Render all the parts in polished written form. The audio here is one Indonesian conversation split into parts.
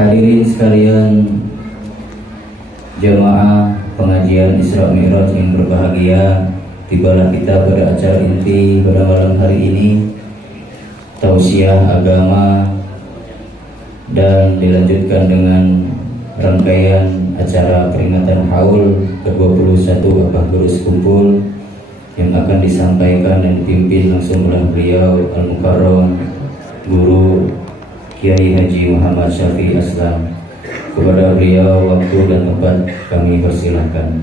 Hadirin sekalian, jamaah pengajian Isra Mi'raj yang berbahagia, tibalah kita pada acara inti pada malam hari ini, tausiah agama, dan dilanjutkan dengan rangkaian acara peringatan haul ke-21 Abah Guru Sekumpul yang akan disampaikan dan dipimpin langsung oleh beliau Al-Mukarram Guru Kiai Haji Muhammad Syafi'i Aslam. Kepada beliau waktu dan tempat kami persilahkan.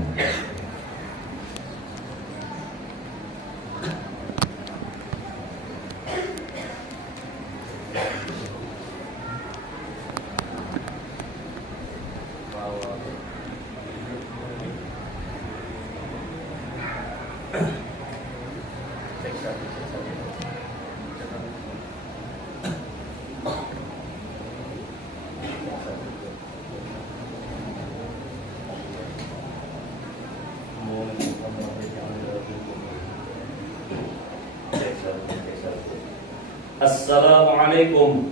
Assalamualaikum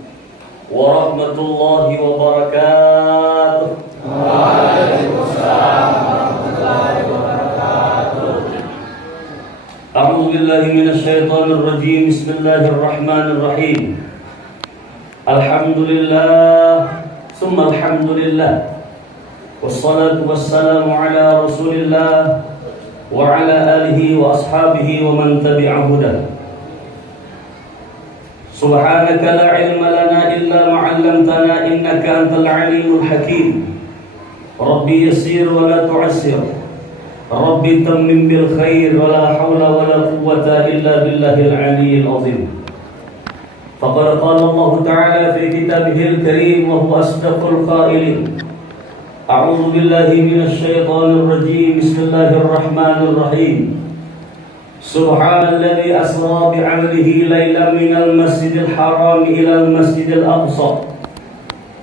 warahmatullahi wabarakatuh. Waalaikumsalam warahmatullahi wabarakatuh. A'udzu billahi minasy syaithanir rajim. Bismillahirrahmanirrahim. Alhamdulillah summa alhamdulillah. Wassalatu wassalamu ala Rasulillah wa ala alihi wa ashabihi wa man tabi'a hudah. Subhanaka la ilma lana illa ma 'allamtana innaka antal alimul hakim. Rabbi yassir wa la tu'assir. Rabbi tammim bil khair wa la hawla wa la quwwata illa billahil 'aliyyil 'azim. Faqad qala Allah ta'ala fi kitabihil karim wa huwa asdaqul qailin. A'udzu billahi minasy syaithanir rajim. Bismillahirrahmanirrahim. Subhanalladzi asra bi'amrihi lailan minal masjidil haram ilal masjidil aqsa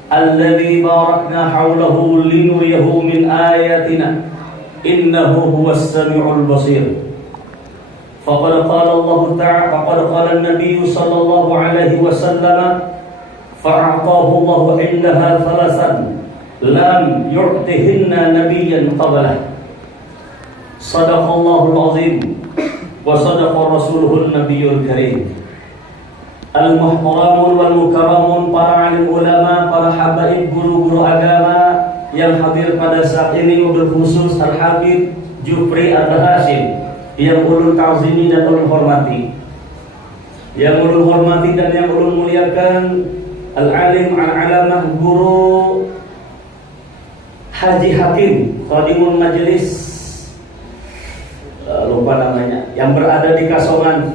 alladzi barakna hawlahu linuriyahu min ayatina innahu huwas sami'ul basir. Faqad qala Allah ta'ala, faqad qala an-nabiy sallallahu alaihi wasallam, fa'atahu Allah indaha thalasan lam yu'tihinna nabiyyan qablah. Sadaqallahul azim wa sadaqa rasuluhun nabiyul karim. Al-muhtaramun wal mukarramun, para alim ulama, para habaib, guru-guru agama yang hadir pada saat ini, wabil khusus Al-Habib Jufri Al-Hashim yang ulun ta'zimi dan ulun hormati, yang ulun hormati dan yang ulun muliakan Al-Alim Al-Alamah Guru Haji Hakim Khadimun Majelis, lupa namanya, yang berada di Kasongan.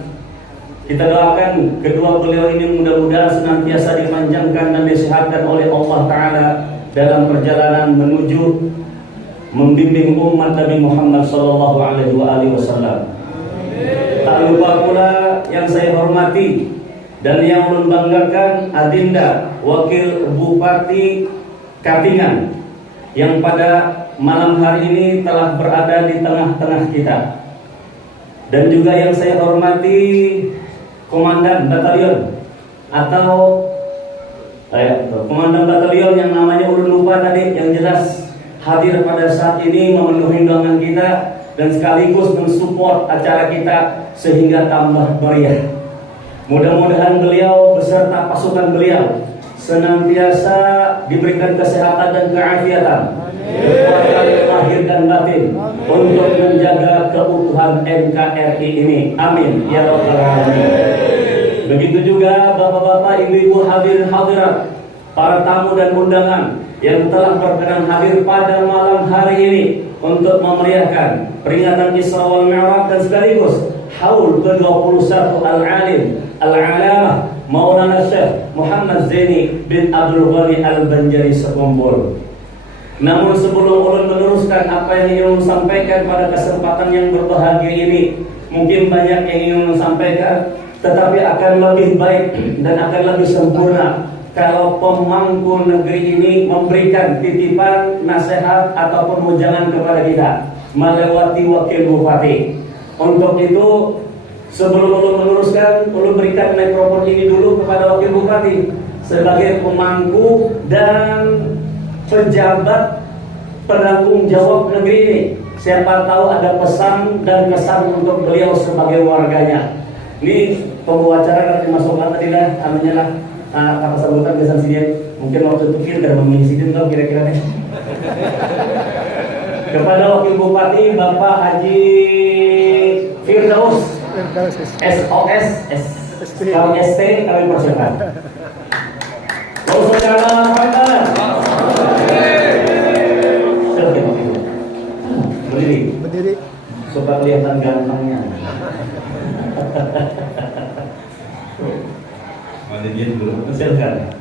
Kita doakan kedua beliau ini mudah-mudahan senantiasa dipanjangkan dan disehatkan oleh Allah Ta'ala dalam perjalanan menuju membimbing umat Nabi Muhammad SAW. Tak lupa pula yang saya hormati dan yang ulun banggakan Adinda Wakil Bupati Katingan yang pada malam hari ini telah berada di tengah-tengah kita. Dan juga yang saya hormati Komandan Batalion atau Komandan Batalion yang namanya ulun lupa tadi, yang jelas hadir pada saat ini memenuhi undangan kita dan sekaligus mensupport acara kita sehingga tambah meriah. Mudah-mudahan beliau beserta pasukan beliau senantiasa diberikan kesehatan dan keafiatan, kekuatan lahir dan batin untuk menjaga keutuhan NKRI ini. Amin ya rabbal alamin. Begitu juga bapak-bapak, ibu-ibu, hadirin hadirat, para tamu dan undangan yang telah berkenan hadir pada malam hari ini untuk memeriahkan peringatan Isra wal Mi'raj dan sekaligus haul ke-21 Al-Alim Al-Alamah Maulana Syekh Muhammad Zaini bin Abdul Ghani Al-Banjari Sekumpul. Namun sebelum ulun meneruskan apa yang ingin ulun sampaikan pada kesempatan yang berbahagia ini, mungkin banyak yang ingin ulun sampaikan, tetapi akan lebih baik dan akan lebih sempurna kalau pemangku negeri ini memberikan titipan, nasihat ataupun ujangan kepada kita melewati wakil bupati. Untuk itu, sebelum ulun meneruskan, ulun berikan mikrofon ini dulu kepada wakil bupati sebagai pemangku dan pejabat penanggung jawab negeri ini. Siapa tahu ada pesan dan kesan untuk beliau sebagai warganya. Ini pembawa acara nanti masukkan tadi lah, namanya lah kata sebutan kesan sini. Mungkin waktu itu kita mengisi tahu kira-kira nih. Kepada Wakil Bupati Bapak Haji Firdaus SOS kalau ST kami persilakan. Saudara Rahman. Berdiri. Supaya kelihatan gantengnya. Madikin dulu. Silakan.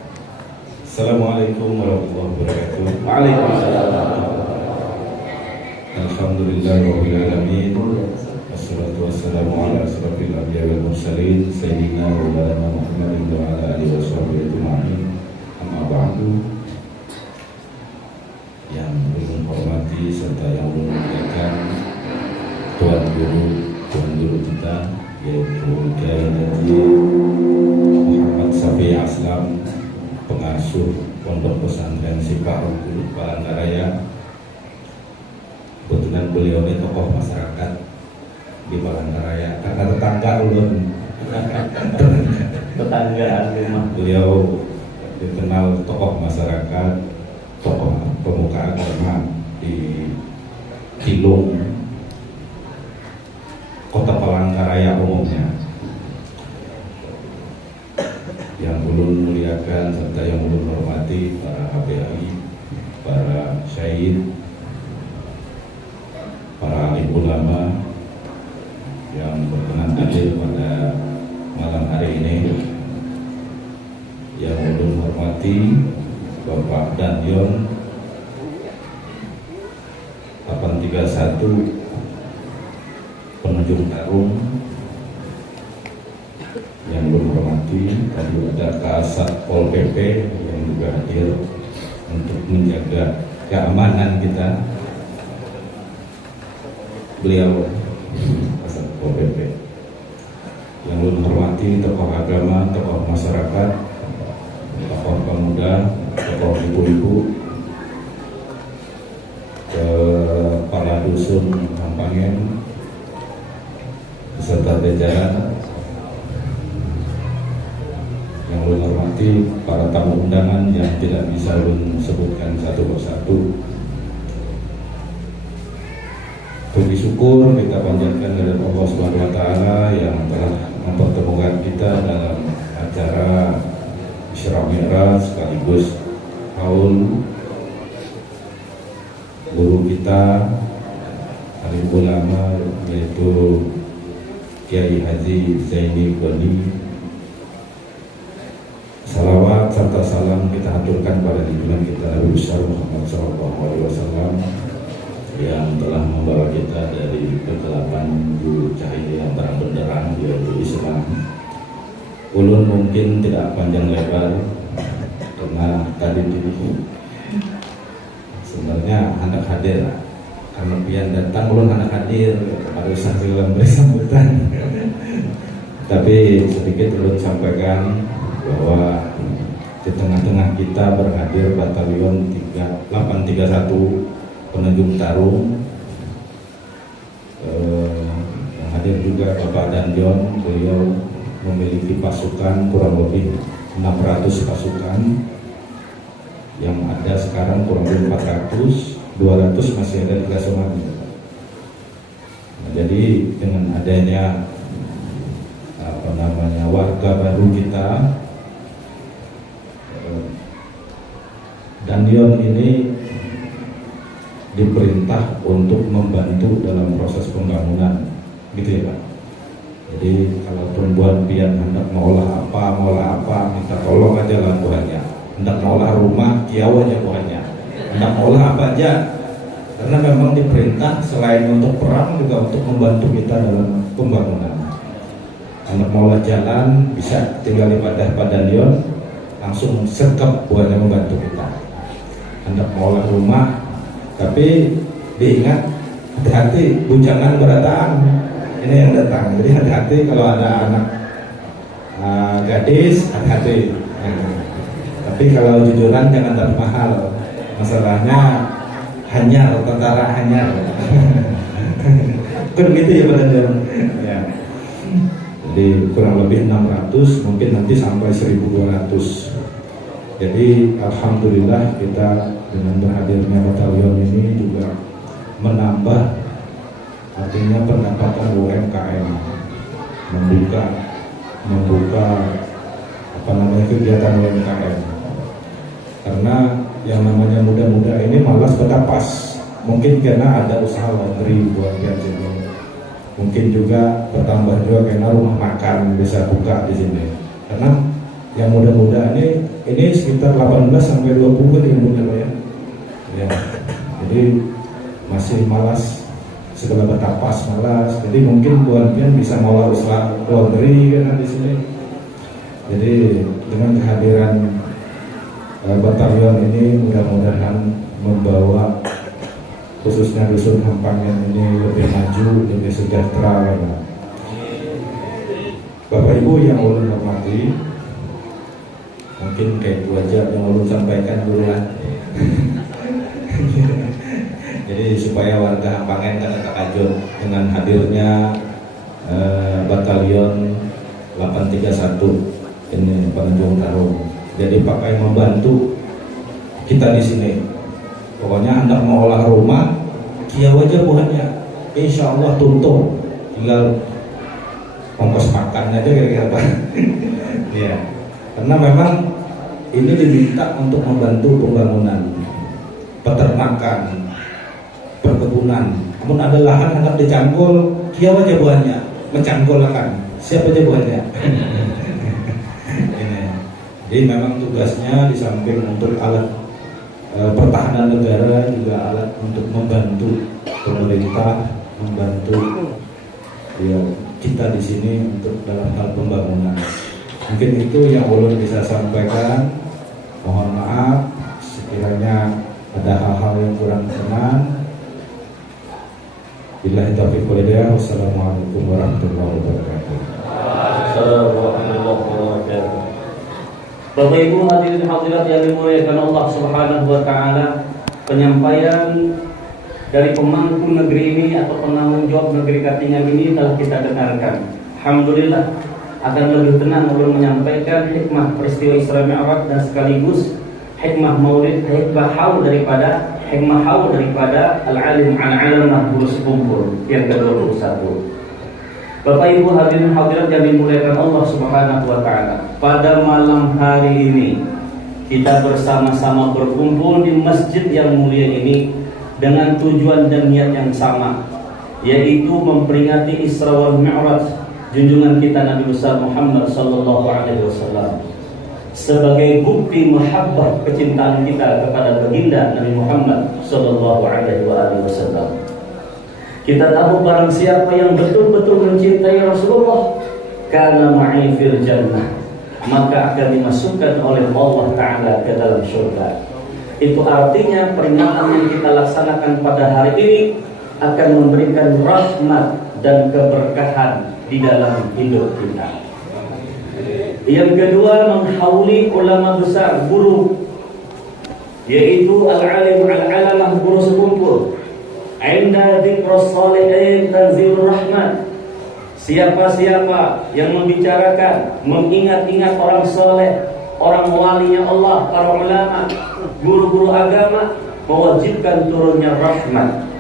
Assalamualaikum warahmatullahi wabarakatuh. Waalaikumsalam. Alhamdulillahirabbil alamin. Wassalatu wassalamu ala asrofil anbiya wal mursalin sayyidina wa maulana Muhammadin wa ala alihi washabbihi ajma'in. Amma ba'du. Yang menghormati serta yang memuliakan Tuan Guru kita, yaitu Kiai Haji Muhammad Safi Aslam, pengasuh Pondok Pesantren Sipahu Palangkaraya. Kebetulan beliau ini tokoh masyarakat di Palangkaraya, karena tetangga ulun. Tetanggaan rumah. Beliau dikenal tokoh masyarakat, tokoh pemuka agama di Kilung, Kota Palangkaraya umumnya. Yang ulun muliakan serta yang ulun hormati para HPI, para syahid, para alim ulama yang berkenan hadir pada malam hari ini. Yang ulun hormati Bapak Danyon 831 penunjuk tarung. Yang ulun hormati tadi ada Kasat Pol PP yang juga hadir untuk menjaga keamanan kita. Beliau Kasat Pol PP. Yang ulun hormati tokoh agama, tokoh masyarakat, tokoh pemuda, tokoh ibu-ibu, kepala dusun Hampangen beserta jajaran. Yang ulun hormati para tamu undangan yang tidak bisa ulun sebutkan satu persatu. Puji syukur kita panjatkan kepada Allah Subhanahu wa taala yang telah mempertemukan kita dalam acara Isra Mi'raj sekaligus haul guru kita alim ulama, yaitu Kiai Haji Zaini Bali. Salawat serta salam kita haturkan pada junjungan kita Nabi besar Muhammad SAW yang telah membawa kita dari kegelapan menuju cahaya yang terang benderang, yaitu Islam. Ulun mungkin tidak panjang lebar karena tadi sebenarnya hendak hadir, karena pian datang ulun hendak hadir harus sambil memberi sambutan. Tapi sedikit ulun sampaikan bahwa di tengah-tengah kita berhadir batalion 831 penunjuk tarung. Yang hadir juga Bapak Danjon, beliau memiliki pasukan kurang lebih 600 pasukan. Yang ada sekarang kurang lebih 400, 200 masih ada di Kasungan. Nah, jadi dengan adanya warga baru kita, Danjon ini diperintah untuk membantu dalam proses pembangunan, gitu ya Pak. Jadi kalau perempuan pian hendak mengolah apa, minta tolong aja lah Tuhannya. Hendak mengolah rumah, kiau aja Tuhannya. Hendak mengolah apa aja, karena memang diperintah selain untuk perang juga untuk membantu kita dalam pembangunan. Hendak mengolah jalan, bisa tinggal ibadah pada Danjon, langsung sergap Tuhannya membantu kita. Hendak mengolah rumah, tapi diingat hati-hati bujangan berdatang, ini yang datang. Jadi hati-hati kalau ada anak gadis, hati-hati. Tapi kalau jujuran jangan terlalu mahal. Masalahnya hanyar, tentara hanyar. Kan gitu ya brother. Ya. Jadi kurang lebih 600, mungkin nanti sampai 1200. Jadi alhamdulillah kita dengan berhadirnya batalion ini juga menambah, artinya pendapatan UMKM, membuka apa namanya kegiatan UMKM. Karena yang namanya muda-muda ini malas berkapas, mungkin karena ada usaha laundry buat sini, mungkin juga bertambah juga karena rumah makan bisa buka di sini. Karena yang muda-muda ini sekitar 18 sampai 20 yang muda ya. Ya. Jadi masih malas, segala berkapas malas. Jadi mungkin Tuhan bisa ngolah usaha laundry karena di sini. Jadi dengan kehadiran batalion ini mudah-mudahan membawa khususnya dusun Hampangen ini lebih maju, lebih sejahtera. Bapak Ibu yang ulun hormati, mungkin kayak itu aja yang ulun sampaikan dulu lah. Jadi supaya warga Hampangen tidak terkejut dengan hadirnya batalion 831 ini Penunjung Tarung. Jadi pakai membantu kita di sini. Pokoknya Anda mau olah rumah, kiau aja buahnya, insya Allah tuntung. Tinggal ongkos makan aja kira-kira Pak. Ya, karena memang ini diminta untuk membantu pembangunan, peternakan, perkebunan. Namun ada lahan hendak dicangkul, kiau aja buahnya, mencangkulkan. Siapa aja buahnya? Jadi memang tugasnya di samping untuk alat pertahanan negara, juga alat untuk membantu pemerintah, membantu ya, kita di sini untuk dalam hal pembangunan. Mungkin itu yang ulun bisa sampaikan. Mohon maaf sekiranya ada hal-hal yang kurang berkenan. Billahi taufiq wal hidayah. Wassalamualaikum warahmatullahi wabarakatuh. Bapak Ibu hadirin hadirat yang dimuliakan Allah Subhanahu wa taala, penyampaian dari pemangku negeri ini atau penanggung jawab negeri Katingan ini telah kita dengarkan. Alhamdulillah, akan lebih tenang ulun menyampaikan hikmah peristiwa Isra Mi'raj dan sekaligus hikmah maulid, hikmah haul daripada al-alim al-alamah guru sekumpul yang ke-21. Bapak Ibu hadirin hadirat yang dimuliakan Allah Subhanahu wa taala, pada malam hari ini kita bersama-sama berkumpul di masjid yang mulia ini dengan tujuan dan niat yang sama, yaitu memperingati Isra wal Mi'raj junjungan kita Nabi besar Muhammad sallallahu alaihi wasallam sebagai bukti mahabbah kecintaan kita kepada baginda Nabi Muhammad sallallahu alaihi wasallam. Kita tahu barang siapa yang betul-betul mencintai Rasulullah, kana ma'i fil jannah, maka akan dimasukkan oleh Allah Ta'ala ke dalam surga. Itu artinya peringatan yang kita laksanakan pada hari ini akan memberikan rahmat dan keberkahan di dalam hidup kita. Yang kedua, menghauli ulama besar, guru, yaitu al-alim al-alamah, guru sekumpul. Inda dzikros shalihin tanzilur rahmat. Siapa-siapa yang membicarakan, mengingat-ingat orang soleh, orang walinya Allah, para ulama, guru-guru agama, mewajibkan turunnya rahmat.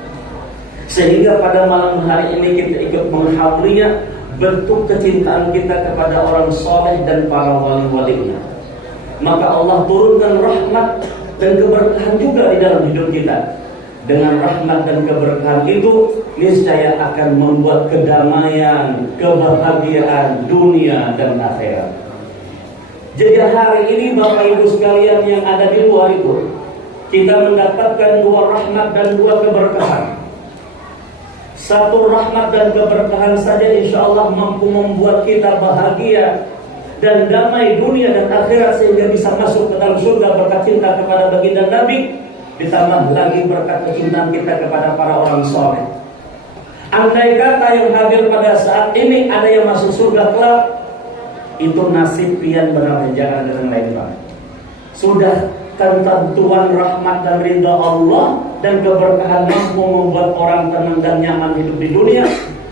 Sehingga pada malam hari ini kita ikut menghaulinya, bentuk kecintaan kita kepada orang soleh dan para wali-walinya. Maka Allah turunkan rahmat dan keberkahan juga di dalam hidup kita. Dengan rahmat dan keberkahan itu niscaya akan membuat kedamaian, kebahagiaan dunia dan akhirat. Jadi hari ini Bapak Ibu sekalian yang ada di luar itu, kita mendapatkan dua rahmat dan dua keberkahan. Satu rahmat dan keberkahan saja insya Allah mampu membuat kita bahagia dan damai dunia dan akhirat, sehingga bisa masuk ke dalam surga berkat cinta kepada baginda Nabi. Ditambah lagi berkat kecintaan kita kepada para orang soleh. Andai kata yang hadir pada saat ini ada yang masuk surga kelak, itu nasib pian benar, jangan dengan lain Pak. Sudah ketentuan rahmat dan ridha Allah dan keberkahan mampu membuat orang tenang dan nyaman hidup di dunia.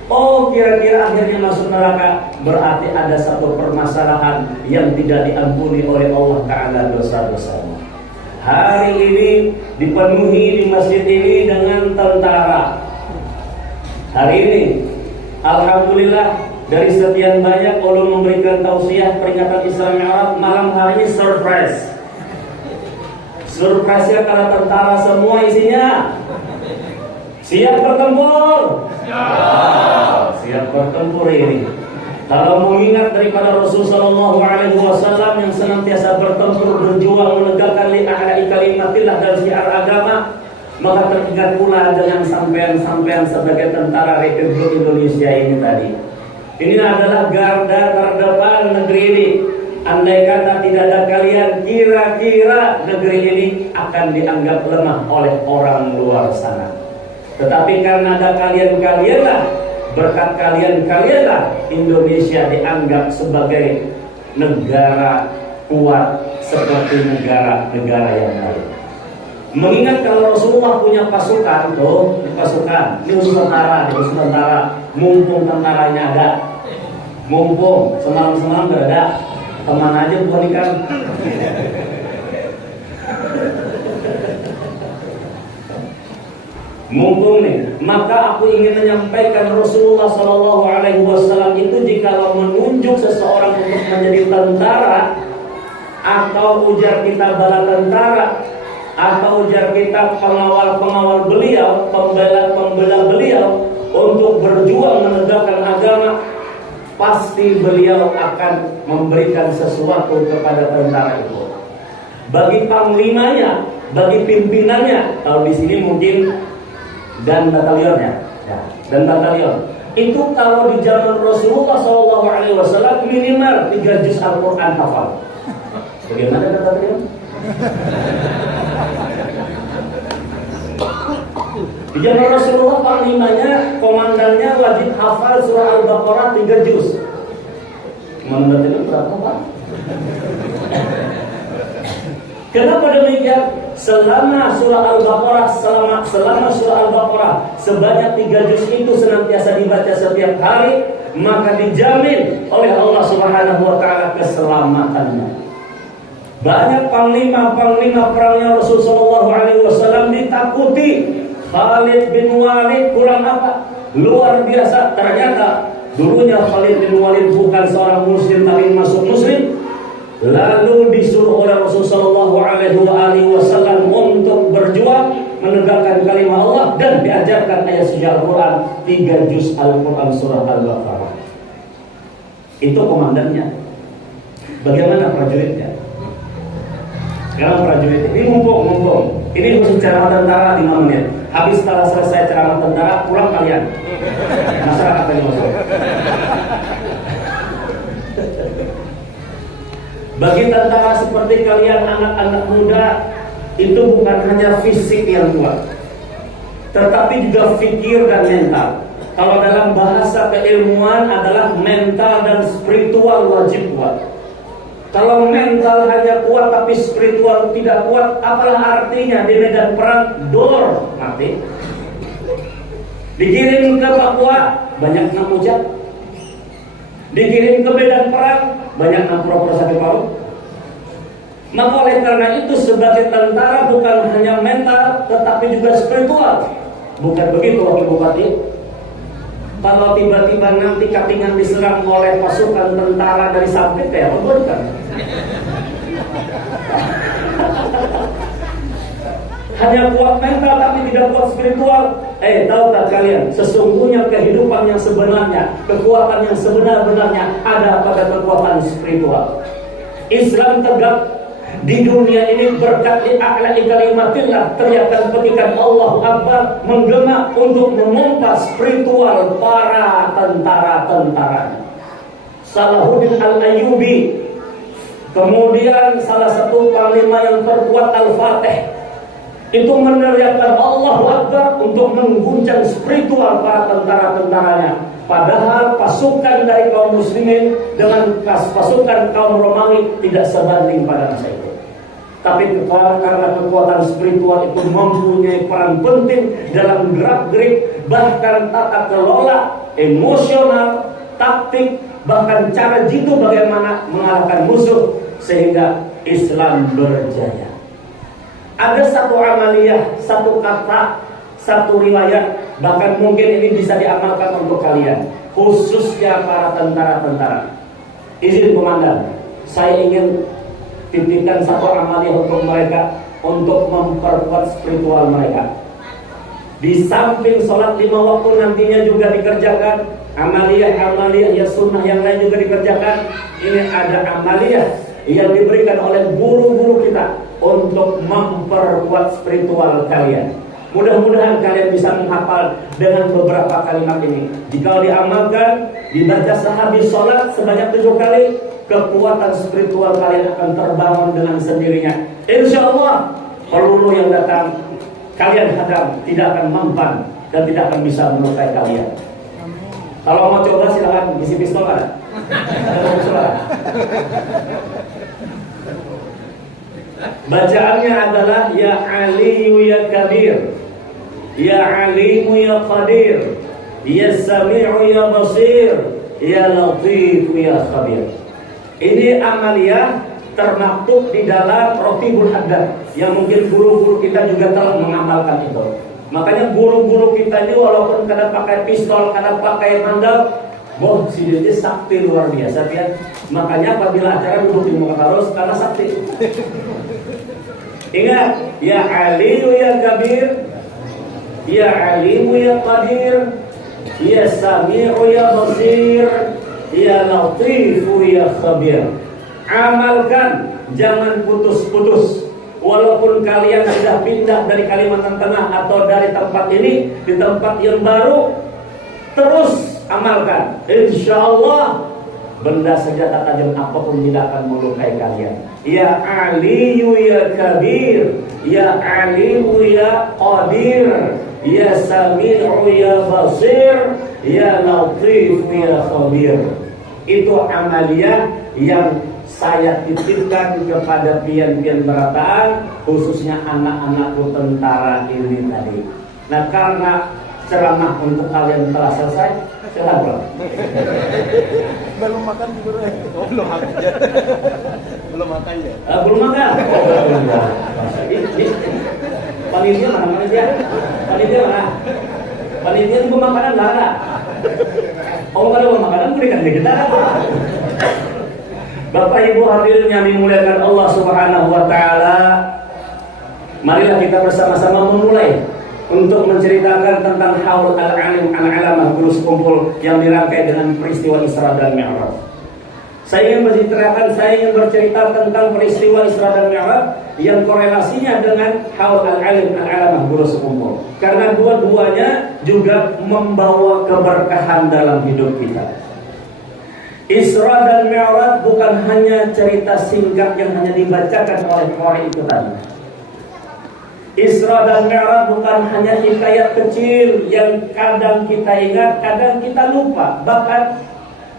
Oh, kira-kira akhirnya masuk neraka, berarti ada satu permasalahan yang tidak diampuni oleh Allah Ta'ala, dosa-dosanya. Hari ini dipenuhi di masjid ini dengan tentara. Hari ini alhamdulillah dari sekian banyak ulun memberikan tausiah peringatan Isra Mi'raj, malam hari ini surprise. Surprise-nya kala tentara semua isinya. Siap bertempur? Siap bertempur ini. Kalau mengingat daripada Rasulullah SAW yang senantiasa bertempur, berjuang menegakkan li'a'la'i kalimatillah dan syiar agama, maka teringat pula dengan sampean-sampean sebagai tentara Republik Indonesia ini tadi. Ini adalah garda terdepan negeri ini. Andai kata tidak ada kalian, kira-kira negeri ini akan dianggap lemah oleh orang luar sana. Tetapi karena ada kalian-kalianlah, berkat kalian-kalianlah, Indonesia dianggap sebagai negara kuat seperti negara-negara yang lain. Mengingat kalau Rasulullah punya pasukan, pasukan, ini tentara, mumpung tentaranya ada, mumpung semalam-semalam berada, kemana aja bukan ikan. Mumpung nih, maka aku ingin menyampaikan Rasulullah SAW itu jikalau menunjuk seseorang untuk menjadi tentara, atau ujar kita bala tentara, atau ujar kita pengawal-pengawal beliau, pembela-pembela beliau untuk berjuang menegakkan agama, pasti beliau akan memberikan sesuatu kepada tentara itu. Bagi panglimanya, bagi pimpinannya, kalau di sini mungkin dan batalionnya, ya, dan batalion itu kalau di zaman Rasulullah SAW minimal 3 juz Al-Quran hafal. Bagaimana dengan batalion? Di zaman Rasulullah panglimanya, komandannya wajib hafal surah Al-Baqarah 3 juz. Komandan batalion berapa Pak? Kenapa demikian? Selama surah Al-Baqarah sebanyak 3 juz itu senantiasa dibaca setiap hari, maka dijamin oleh Allah Subhanahu wa taala keselamatannya. Banyak panglima perangnya Rasulullah SAW ditakuti. Khalid bin Walid kurang apa? Luar biasa. Ternyata dulunya Khalid bin Walid bukan seorang muslim tapi masuk muslim. Lalu disuruh oleh Rasulullah SAW untuk berjuang menegakkan kalimat Allah dan diajarkan ayat suci Al-Quran 3 juz Al-Quran surah Al-Baqarah. Itu komandannya. Bagaimana prajuritnya? Sekarang prajurit ini mumpung ini khusus ceramah tentara 5 menit. Habis setelah selesai ceramah tentara pulang kalian. Masyarakat tadi masuk. Bagi tentara seperti kalian, anak-anak muda, itu bukan hanya fisik yang kuat, tetapi juga fikir dan mental. Kalau dalam bahasa keilmuan adalah mental dan spiritual wajib kuat. Kalau mental hanya kuat tapi spiritual tidak kuat, apalah artinya di medan perang? Dor, mati. Dikirim ke Papua, banyak yang pucat. Dikirim ke medan perang, banyak yang pura-pura sakit paru. Maka oleh karena itu sebagai tentara bukan hanya mental tetapi juga spiritual. Bukan begitu Wakil Bupati? Kalau tiba-tiba nanti Katingan diserang oleh pasukan tentara dari Sampit, ya bukan? Hanya kuat mental tapi tidak kuat spiritual. Tahukah kalian, sesungguhnya kehidupan yang sebenarnya, kekuatan yang sebenar-benarnya ada pada kekuatan spiritual. Islam tegak di dunia ini berkat li'a'la'i kalimatillah, teriakan petikan Allahu Akbar menggema untuk memompa spiritual para tentara-tentara. Salahuddin Al-Ayyubi, kemudian salah satu panglima yang terkuat Al-Fatih, itu meneriakkan Allahu Akbar untuk mengguncang spiritual para tentara-tentaranya. Padahal pasukan dari kaum muslimin dengan pasukan kaum Romawi tidak sebanding pada masa itu. tapi karena kekuatan spiritual itu mempunyai peran penting dalam gerak-gerik, bahkan tata kelola, emosional, taktik, bahkan cara jitu bagaimana mengalahkan musuh sehingga Islam berjaya. Ada satu amaliyah, satu kata, satu riwayat, bahkan mungkin ini bisa diamalkan untuk kalian, khususnya para tentara-tentara. Izin komandan, saya ingin titipkan satu amaliyah untuk mereka, untuk memperkuat spiritual mereka. Di samping sholat 5 waktu nantinya juga dikerjakan amaliyah-amaliyah ya sunnah yang lain juga dikerjakan. Ini ada amaliyah yang diberikan oleh guru-guru kita untuk memperkuat spiritual kalian. Mudah-mudahan kalian bisa menghafal dengan beberapa kalimat ini. Jika diamalkan, dibaca sehabis sholat sebanyak 7 kali, kekuatan spiritual kalian akan terbangun dengan sendirinya. Insya Allah peluru yang datang kalian hadam tidak akan mempan dan tidak akan bisa melukai kalian. Kalau mau coba silakan isi pistol ada. Bacaannya adalah Ya Aliyu Ya Kabir, Ya Alimu Ya Qadir, Ya Sami'u Ya Basir, Ya Latif Ya Khabir. Ini amaliyah termaktub di dalam Rotibul Haddad yang mungkin guru-guru kita juga telah mengamalkan itu. Makanya guru-guru kita ini walaupun kadang pakai pistol, kadang pakai mandal, boh si dia sakti luar biasa ya. Makanya apabila acara duduk di muka terus karena sakti. Ingat, Ya Aliyu Ya Kabir, Ya Alimu Ya Qadir, Ya Sami'u Ya Basir, Ya Latifu Ya Khabir. Amalkan, jangan putus-putus. Walaupun kalian sudah pindah dari Kalimantan Tengah atau dari tempat ini di tempat yang baru, terus amalkan. Insya Allah benda senjata tajam apapun tidak akan melukai kalian. Ya Aliyu Ya Kabir, Ya Alimu Ya Qadir, Ya Sami'u Ya Basir, Ya Latifu Ya Khabir. Itu amaliyah yang saya titipkan kepada pian-pian berataan, khususnya anak-anakku tentara ini tadi. Nah, karena ceramah untuk kalian telah selesai, silakan. Belum makan guru. Oh, belum makan ya. Belum makan ya. Belum makan. Oh, belum. Panitia mana panitia? Panitia mana? Panitia itu makanan lah ada. Oh, kalau makanan berikan ke kita. Bapak Ibu hadirin yang dimuliakan Allah Subhanahu wa taala, marilah kita bersama-sama memulai untuk menceritakan tentang haul al-alim al-alamah guru sekumpul yang dirangkai dengan peristiwa Isra dan Mi'raj. Saya ingin bercerita tentang peristiwa Isra dan Mi'raj yang korelasinya dengan haul al-alim al-alamah guru sekumpul, karena dua-duanya juga membawa keberkahan dalam hidup kita. Isra dan Mi'raj bukan hanya cerita singkat yang hanya dibacakan oleh qari itu tadi. Isra dan Mi'raj bukan hanya hikayat kecil yang kadang kita ingat, kadang kita lupa. Bahkan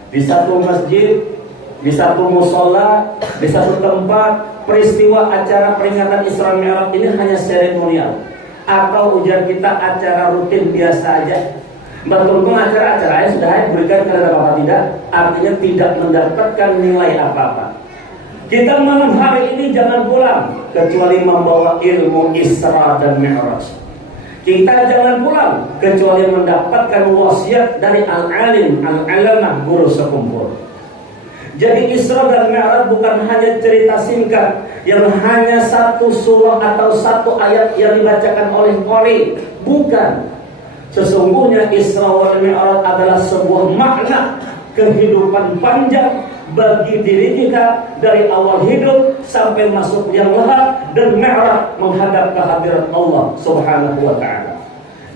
di satu masjid, di satu musola, di satu tempat, peristiwa acara peringatan Isra Mi'raj ini hanya seremonial, atau ujar kita acara rutin biasa aja. Betul, acara-acaranya sudah berikan kepada Bapak tidak, artinya tidak mendapatkan nilai apa-apa. Kita malam hari ini jangan pulang kecuali membawa ilmu Isra dan Mi'raj. Kita jangan pulang kecuali mendapatkan wasiat dari al-alim, al-alamah guru sekumpul. Jadi Isra dan Mi'raj bukan hanya cerita singkat yang hanya satu surah atau satu ayat yang dibacakan oleh qari, bukan. Sesungguhnya Isra wal Mi'raj adalah sebuah makna kehidupan panjang bagi diri kita dari awal hidup sampai masuk yang lahir dan Mi'raj menghadap kehadirat Allah Subhanahu wa taala.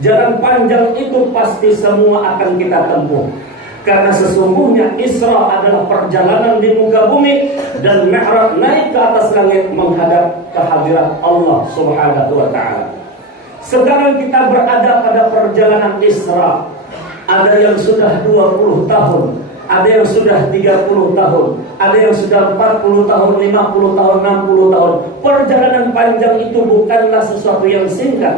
Jalan panjang itu pasti semua akan kita tempuh. Karena sesungguhnya Isra adalah perjalanan di muka bumi dan Mi'raj naik ke atas langit menghadap kehadirat Allah Subhanahu wa taala. Sekarang kita berada pada perjalanan Isra. Ada yang sudah 20 tahun, ada yang sudah 30 tahun, ada yang sudah 40 tahun, 50 tahun, 60 tahun. Perjalanan panjang itu bukanlah sesuatu yang singkat.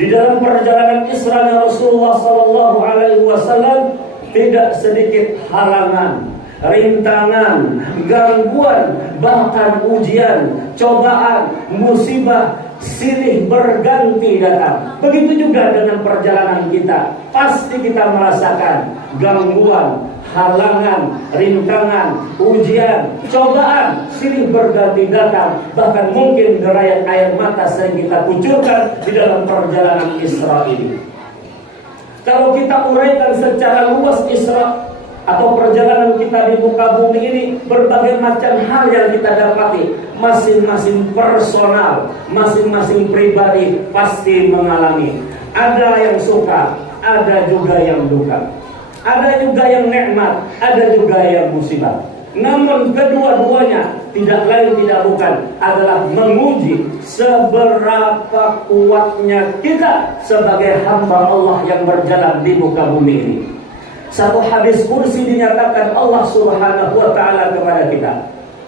Di dalam perjalanan Isra Rasulullah sallallahu alaihi wasallam tidak sedikit halangan, rintangan, gangguan, bahkan ujian, cobaan, musibah silih berganti datang. Begitu juga dengan perjalanan kita. Pasti kita merasakan gangguan, halangan, rintangan, ujian, cobaan silih berganti datang. Bahkan mungkin derayan air mata sering kita kucurkan di dalam perjalanan Isra ini. Kalau kita uraikan secara luas Isra atau perjalanan kita di muka bumi ini, berbagai macam hal yang kita dapati. Masing-masing personal, masing-masing pribadi pasti mengalami. Ada yang suka, ada juga yang duka. Ada juga yang nikmat, ada juga yang musibah. Namun kedua-duanya tidak lain tidak bukan adalah menguji seberapa kuatnya kita sebagai hamba Allah yang berjalan di muka bumi ini. Satu hadis kursi dinyatakan Allah Subhanahu wa ta'ala kepada kita,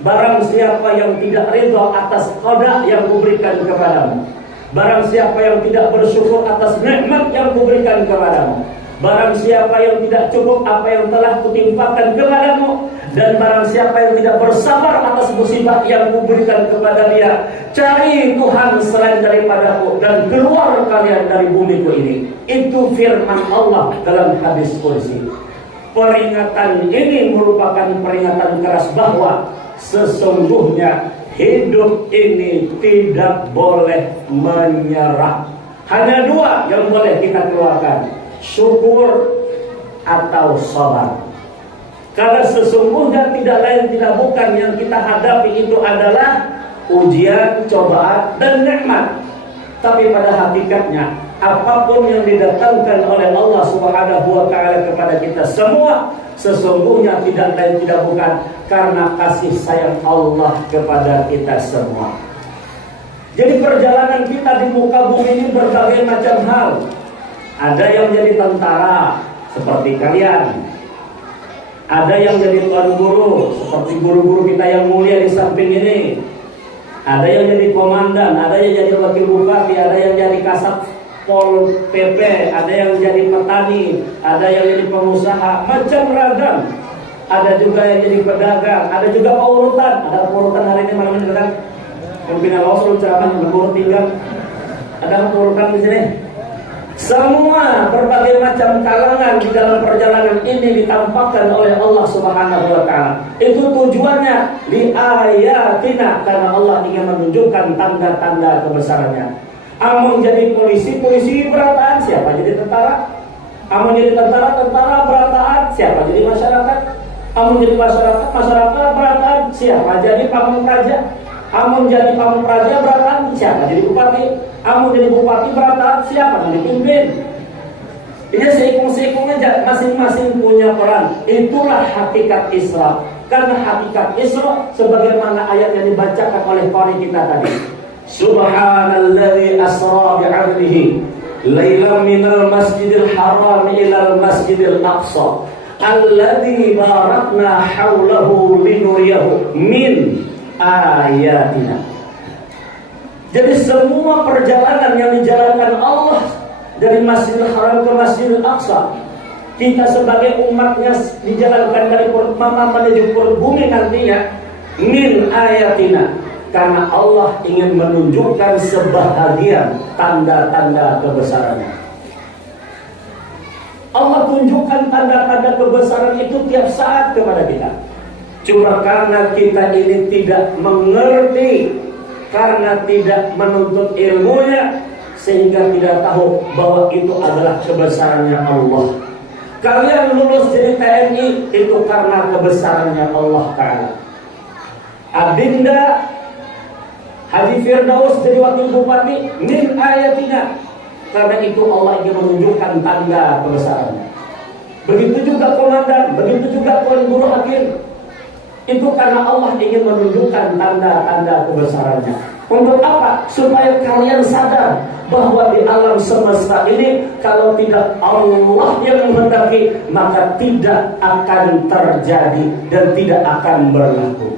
barang siapa yang tidak ridha atas qada yang kuberikan kepadamu, barang siapa yang tidak bersyukur atas nikmat yang kuberikan kepadamu, barang siapa yang tidak cukup apa yang telah kutimpakan kepadamu, dan barang siapa yang tidak bersabar atas musibah yang kuberikan kepada dia, cari Tuhan selain daripadaku dan keluar kalian dari bumiku ini. Itu firman Allah dalam hadis kursi. Peringatan ini merupakan peringatan keras bahwa sesungguhnya hidup ini tidak boleh menyerah. Hanya dua yang boleh kita keluarkan, syukur atau sabar. Karena sesungguhnya tidak lain tidak bukan yang kita hadapi itu adalah ujian, cobaan, dan nikmat. Tapi pada hakikatnya apapun yang didatangkan oleh Allah Subhanahu wa ta'ala kepada kita semua sesungguhnya tidak lain tidak bukan karena kasih sayang Allah kepada kita semua. Jadi perjalanan kita di muka bumi ini berbagai macam hal. Ada yang jadi tentara seperti kalian, ada yang jadi tuan guru seperti guru-guru kita yang mulia di samping ini, ada yang jadi komandan, ada yang jadi wakil bupati, ada yang jadi kasat Pol PP, ada yang jadi petani, ada yang jadi pengusaha, macam ragam. Ada juga yang jadi pedagang, ada juga paurutan. Ada paurutan hari ini malam ini datang. Pimpinan Rasul ceramah yang berurut tinggal. Ada paurutan di sini. Semua berbagai macam kalangan di dalam perjalanan ini ditampakkan oleh Allah Subhanahu wa ta'ala. Itu tujuannya li ayatina, karena Allah ingin menunjukkan tanda-tanda kebesarannya. Amun jadi polisi, polisi berataan, siapa jadi tentara? Amun jadi tentara, tentara berataan, siapa jadi masyarakat? Amun jadi masyarakat, masyarakat berataan, siapa jadi pamong praja? Amun jadi pamong praja berataan, siapa jadi bupati? Amun jadi bupati berataan, siapa jadi pimpin? Ini seikung-seikungnya masing-masing punya peran. Itulah hakikat Isra. Karena hakikat Isra sebagaimana ayat yang dibacakan oleh qari kita tadi. Subhanalladzi asra bi'abdihi lailan minal masjidil haram ilal masjidil aqsa alladzi barakna haulahu linuriyahu min ayatina. Jadi semua perjalanan yang dijalankan Allah dari Masjidil Haram ke Masjidil Aqsa, kita sebagai umatnya dijalankan dari Mama menuju bumi nantinya min ayatina, karena Allah ingin menunjukkan sebahagian tanda-tanda kebesarannya. Allah tunjukkan tanda-tanda kebesaran itu tiap saat kepada kita. Cuma karena kita ini tidak mengerti, karena tidak menuntut ilmunya, sehingga tidak tahu bahwa itu adalah kebesarannya Allah. Kalian lulus jadi TNI itu karena kebesarannya Allah Ta'ala. Adinda Haji Firdaus jadi wakil bupati min ayatina, karena itu Allah ingin menunjukkan tanda kebesarannya. Begitu juga komandan, begitu juga tuan guru hakim, itu karena Allah ingin menunjukkan tanda-tanda kebesarannya. Untuk apa? Supaya kalian sadar bahwa di alam semesta ini kalau tidak Allah yang menghendaki, maka tidak akan terjadi dan tidak akan berlaku.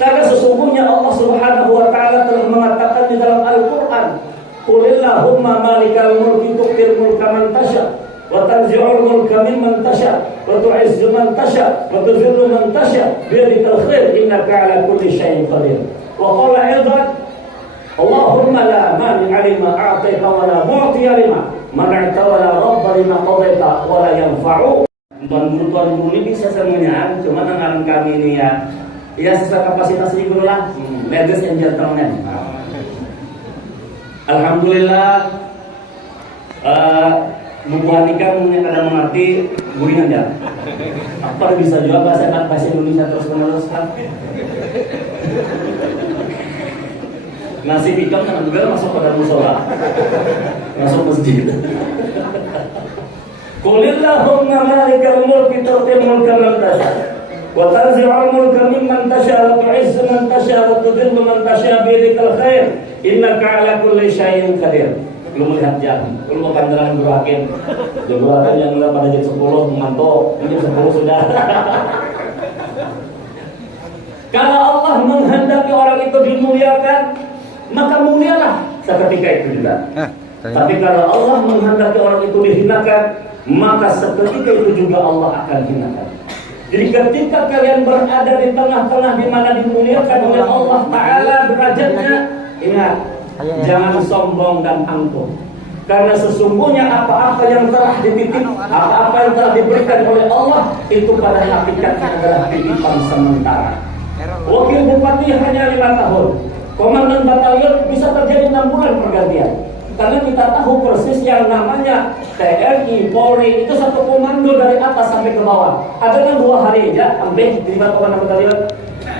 Karena sesungguhnya Allah Subhanahu wa taala telah mengatakan di dalam Al-Qur'an, "Qulillahumma malikal mulki tu'til mulka man tasha wa tanzi'ul mulka mimman tasha wa tu'izzu man tasha wa tudhillu man tasha biyadikal khair innaka 'ala kulli syai'in qadir." Wa qala aidan, "Allahumma la mani'a lima a'taita wa la mu'tiya lima mana'ta wa la radda lima qadaita wa la yanfa'u." Tuan guru ini bisa semuanya, cuma dengan kami ini ya sesuai kapasitas di guru lah. Ladies and gentlemen, alhamdulillah, bubuhan nikah mungkin ada mengerti guringan ya. Apa bisa juga bahasa Indonesia terus menerus kan? Nasi ikan kan juga masuk pada musola, masuk masjid. Qulillahumma malikal mulki tu'til mulka man tasha wa tanzi'ul mulka mimman tasha wa tu'izzu man tasha wa tudhillu man tasha biyadikal khair innaka 'ala kulli syai'in qadir. Belum melihat jam, belum akan terang gerakin. Gerakan yang pada jam 10 mengantuk, jam 10 sudah. Kalau Allah menghendaki orang itu dimuliakan, maka mulialah seketika itu juga. Tapi kalau Allah menghendaki orang itu dihinakan, maka seketika itu juga Allah akan hinakan. Jadi ketika kalian berada di tengah-tengah di mana dimuliakan oleh Allah Ta'ala derajatnya, ingat, jangan sombong dan angkuh. Karena sesungguhnya apa-apa yang telah dititip, apa-apa yang telah diberikan oleh Allah, itu pada hakikatnya adalah titipan sementara. Wakil bupati hanya 5 tahun, komandan batalion bisa terjadi 6 bulan pergantian. Karena kita tahu persis yang namanya TNI, Polri itu satu komando dari atas sampai ke bawah. Ada yang 2 hari aja sampai 5 komandan batalion.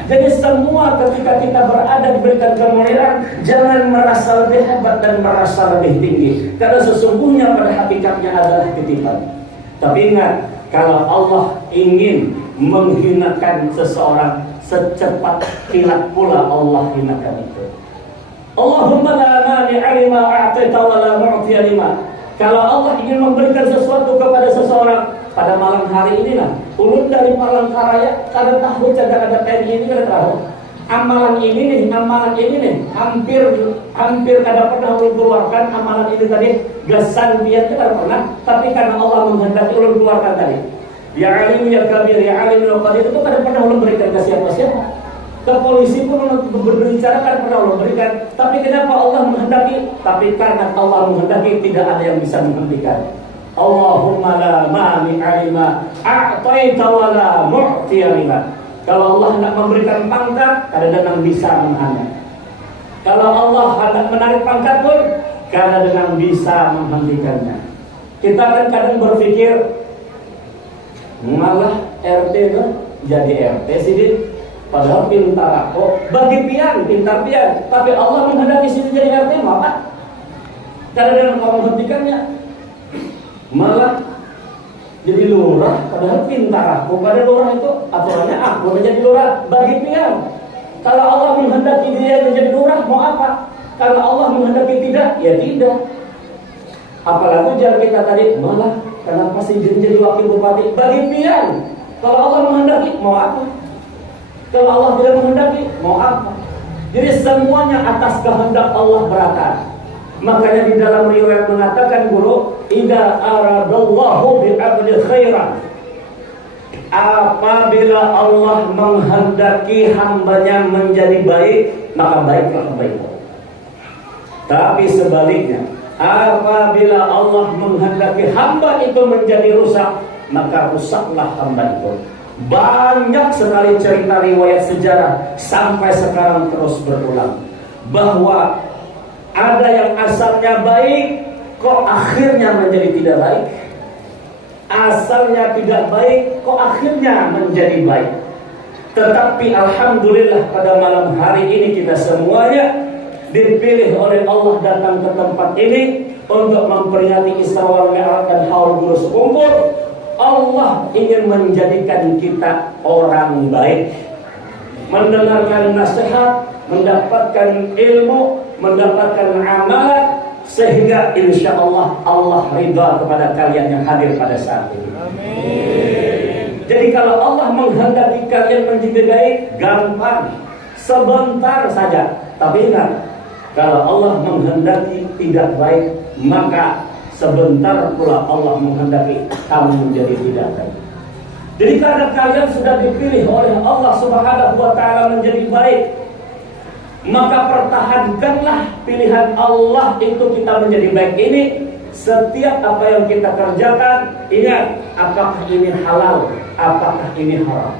Jadi semua ketika kita berada diberikan kemuliaan, jangan merasa lebih hebat dan merasa lebih tinggi. Karena sesungguhnya pada hakikatnya adalah titipan. Tapi ingat, kalau Allah ingin menghinakan seseorang, secepat kilat pula Allah hinakan itu. Allahumma la mani'a lima a'taita wa la mu'tiya lima. Kalau Allah ingin memberikan sesuatu kepada seseorang pada malam hari inilah, ulun dari Palangkaraya, karena tahu jaga ada TNI ini kan tahu. Amalan ini nih, hampir kada pernah ulun keluarkan amalan ini tadi. Gasan biar kita pernah, tapi karena Allah menghendaki ulun keluarkan tadi. Ya alim ya kabir ya alim ya qadir itu kada pernah ulun berikan ke siapa-siapa. Ke polisi pun berbicara kan pernah Allah berikan. Tapi kenapa Allah menghendaki? Tapi karena Allah menghendaki tidak ada yang bisa menghentikan. Allahumma la mani'a lima a'taita wa la mu'tiya lima. Kalau Allah hendak memberikan pangkat, kadang-kadang bisa menghangat. Kalau Allah hendak menarik pangkat pun, kadang-kadang bisa menghentikannya. Kita kadang berpikir, malah RT itu jadi RT sih. Padahal pintar aku, bagi pian, pintar pian. Tapi Allah menghendaki situ jadi RT, apa? Kadang-kadang kalau menghentikannya, malah jadi lurah. Padahal pintar aku, pada lurah itu aturannya aku menjadi lurah, bagi pian. Kalau Allah menghendaki dia menjadi lurah, mau apa? Kalau Allah menghendaki tidak, ya tidak. Apalagi jangan kita tadi, malah kenapa sih jadi wakil bupati, bagi pian. Kalau Allah menghendaki, mau apa? Kalau Allah tidak menghendaki, mau apa? Jadi semuanya atas kehendak Allah berada. Makanya di dalam riwayat mengatakan guru, idza aradallahu bi'abdi khairan. Apabila Allah menghendaki hambanya menjadi baik, maka baiklah kebaikan. Tapi sebaliknya, apabila Allah menghendaki hamba itu menjadi rusak, maka rusaklah hamba itu. Banyak sekali cerita riwayat sejarah sampai sekarang terus berulang bahwa ada yang asalnya baik kok akhirnya menjadi tidak baik, asalnya tidak baik kok akhirnya menjadi baik. Tetapi alhamdulillah pada malam hari ini kita semuanya dipilih oleh Allah datang ke tempat ini untuk memperingati Isra wal Mi'raj dan haul guru sekumpul. Allah ingin menjadikan kita orang baik, mendengarkan nasihat, mendapatkan ilmu, mendapatkan amalan, sehingga insya Allah Allah ridha kepada kalian yang hadir pada saat ini. Jadi kalau Allah menghendaki kalian menjadi baik, gampang, sebentar saja. Tapi ingat, kalau Allah menghendaki tidak baik, maka sebentar pula Allah menghendaki kamu menjadi tidak baik. Jadi karena kalian sudah dipilih oleh Allah Subhanahu wa Ta'ala menjadi baik, maka pertahankanlah pilihan Allah itu kita menjadi baik ini. Setiap apa yang kita kerjakan, ingat, apakah ini halal, apakah ini haram,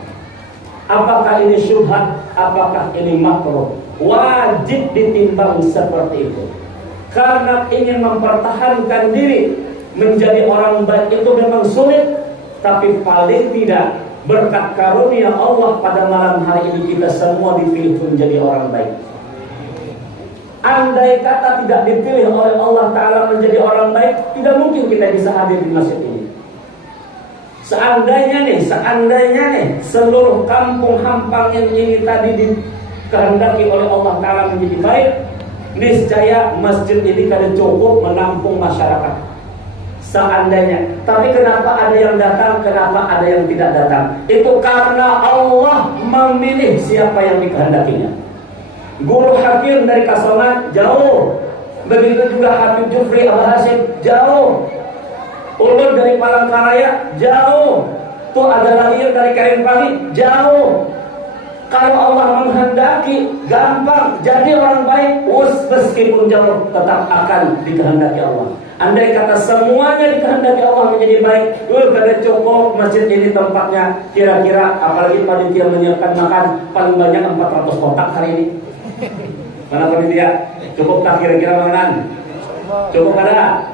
apakah ini syubhat, apakah ini makruh. Wajib ditimbang seperti itu. Karena ingin mempertahankan diri menjadi orang baik itu memang sulit, tapi paling tidak berkat karunia Allah pada malam hari ini kita semua dipilih menjadi orang baik. Andai kata tidak dipilih oleh Allah Ta'ala menjadi orang baik, tidak mungkin kita bisa hadir di masjid ini. Seandainya nih seluruh kampung Hampangin ini tadi dikehendaki oleh Allah Ta'ala menjadi baik, niscaya masjid ini kada cukup menampung masyarakat. Seandainya, tapi kenapa ada yang datang, kenapa ada yang tidak datang? Itu karena Allah memilih siapa yang dikehendakinya. Guru Hakim dari Kasongan jauh, begitu juga Habib Jufri Abah Hasim jauh, Ulun dari Palangkaraya jauh, tuh ada lagi yang dari Karimpagi jauh. Kalau Allah menghendaki, gampang jadi orang baik, meskipun jauh tetap akan dikehendaki Allah. Andai kata semuanya dikehendaki Allah menjadi baik, kada cukup masjid ini tempatnya kira-kira, apalagi panitia menyiapkan makan paling banyak 400 kotak hari ini. Mana panitia? Cukup tak kira-kira makanan? Cukup ada?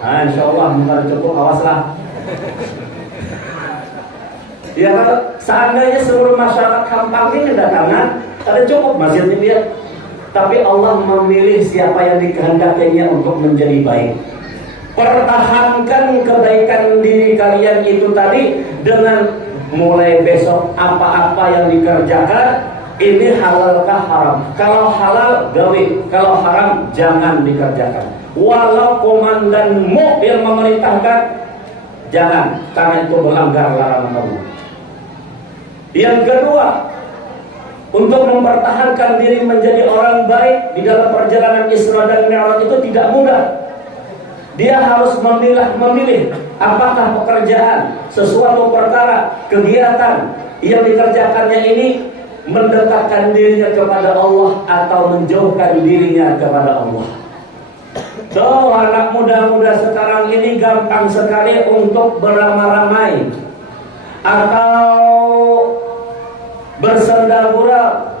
Nah, insya Allah kalau cukup, awaslah. Ya kalau seandainya seluruh masyarakat Hampang ini kedatangan, ada cukup masjid ini dia. Tapi Allah memilih siapa yang dikehendakinya untuk menjadi baik. Pertahankan kebaikan diri kalian itu tadi dengan mulai besok apa-apa yang dikerjakan. Ini halalkah haram? Kalau halal gawe, kalau haram jangan dikerjakan. Walau komandanmu yang memerintahkan, jangan, karena itu melanggar larangan Allah. Yang kedua, untuk mempertahankan diri menjadi orang baik di dalam perjalanan Isra dan Mi'raj itu tidak mudah. Dia harus memilih apakah pekerjaan, sesuatu perkara, kegiatan yang dikerjakannya ini mendekatkan dirinya kepada Allah atau menjauhkan dirinya kepada Allah. Tuh, anak muda-muda sekarang ini gampang sekali untuk beramai-ramai atau bersenda gurau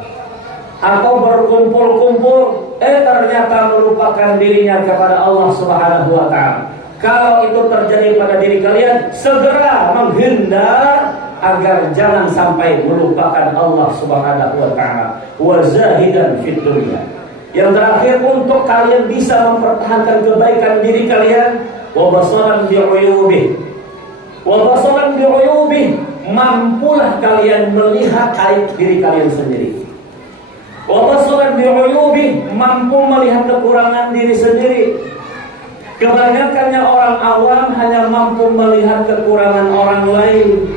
atau berkumpul-kumpul, ternyata melupakan dirinya kepada Allah Subhanahu wa Ta'ala. Kalau itu terjadi pada diri kalian, segera menghindar agar jangan sampai melupakan Allah Subhanahu wa Ta'ala. Wa zahidan fid dunya. Yang terakhir, untuk kalian bisa mempertahankan kebaikan diri kalian, wa basaran bi uyubih. Wa basaran bi uyubih, mampulah kalian melihat aib diri kalian sendiri. Wa basaran bi uyubih, mampu melihat kekurangan diri sendiri. Kebanyakannya orang awam hanya mampu melihat kekurangan orang lain,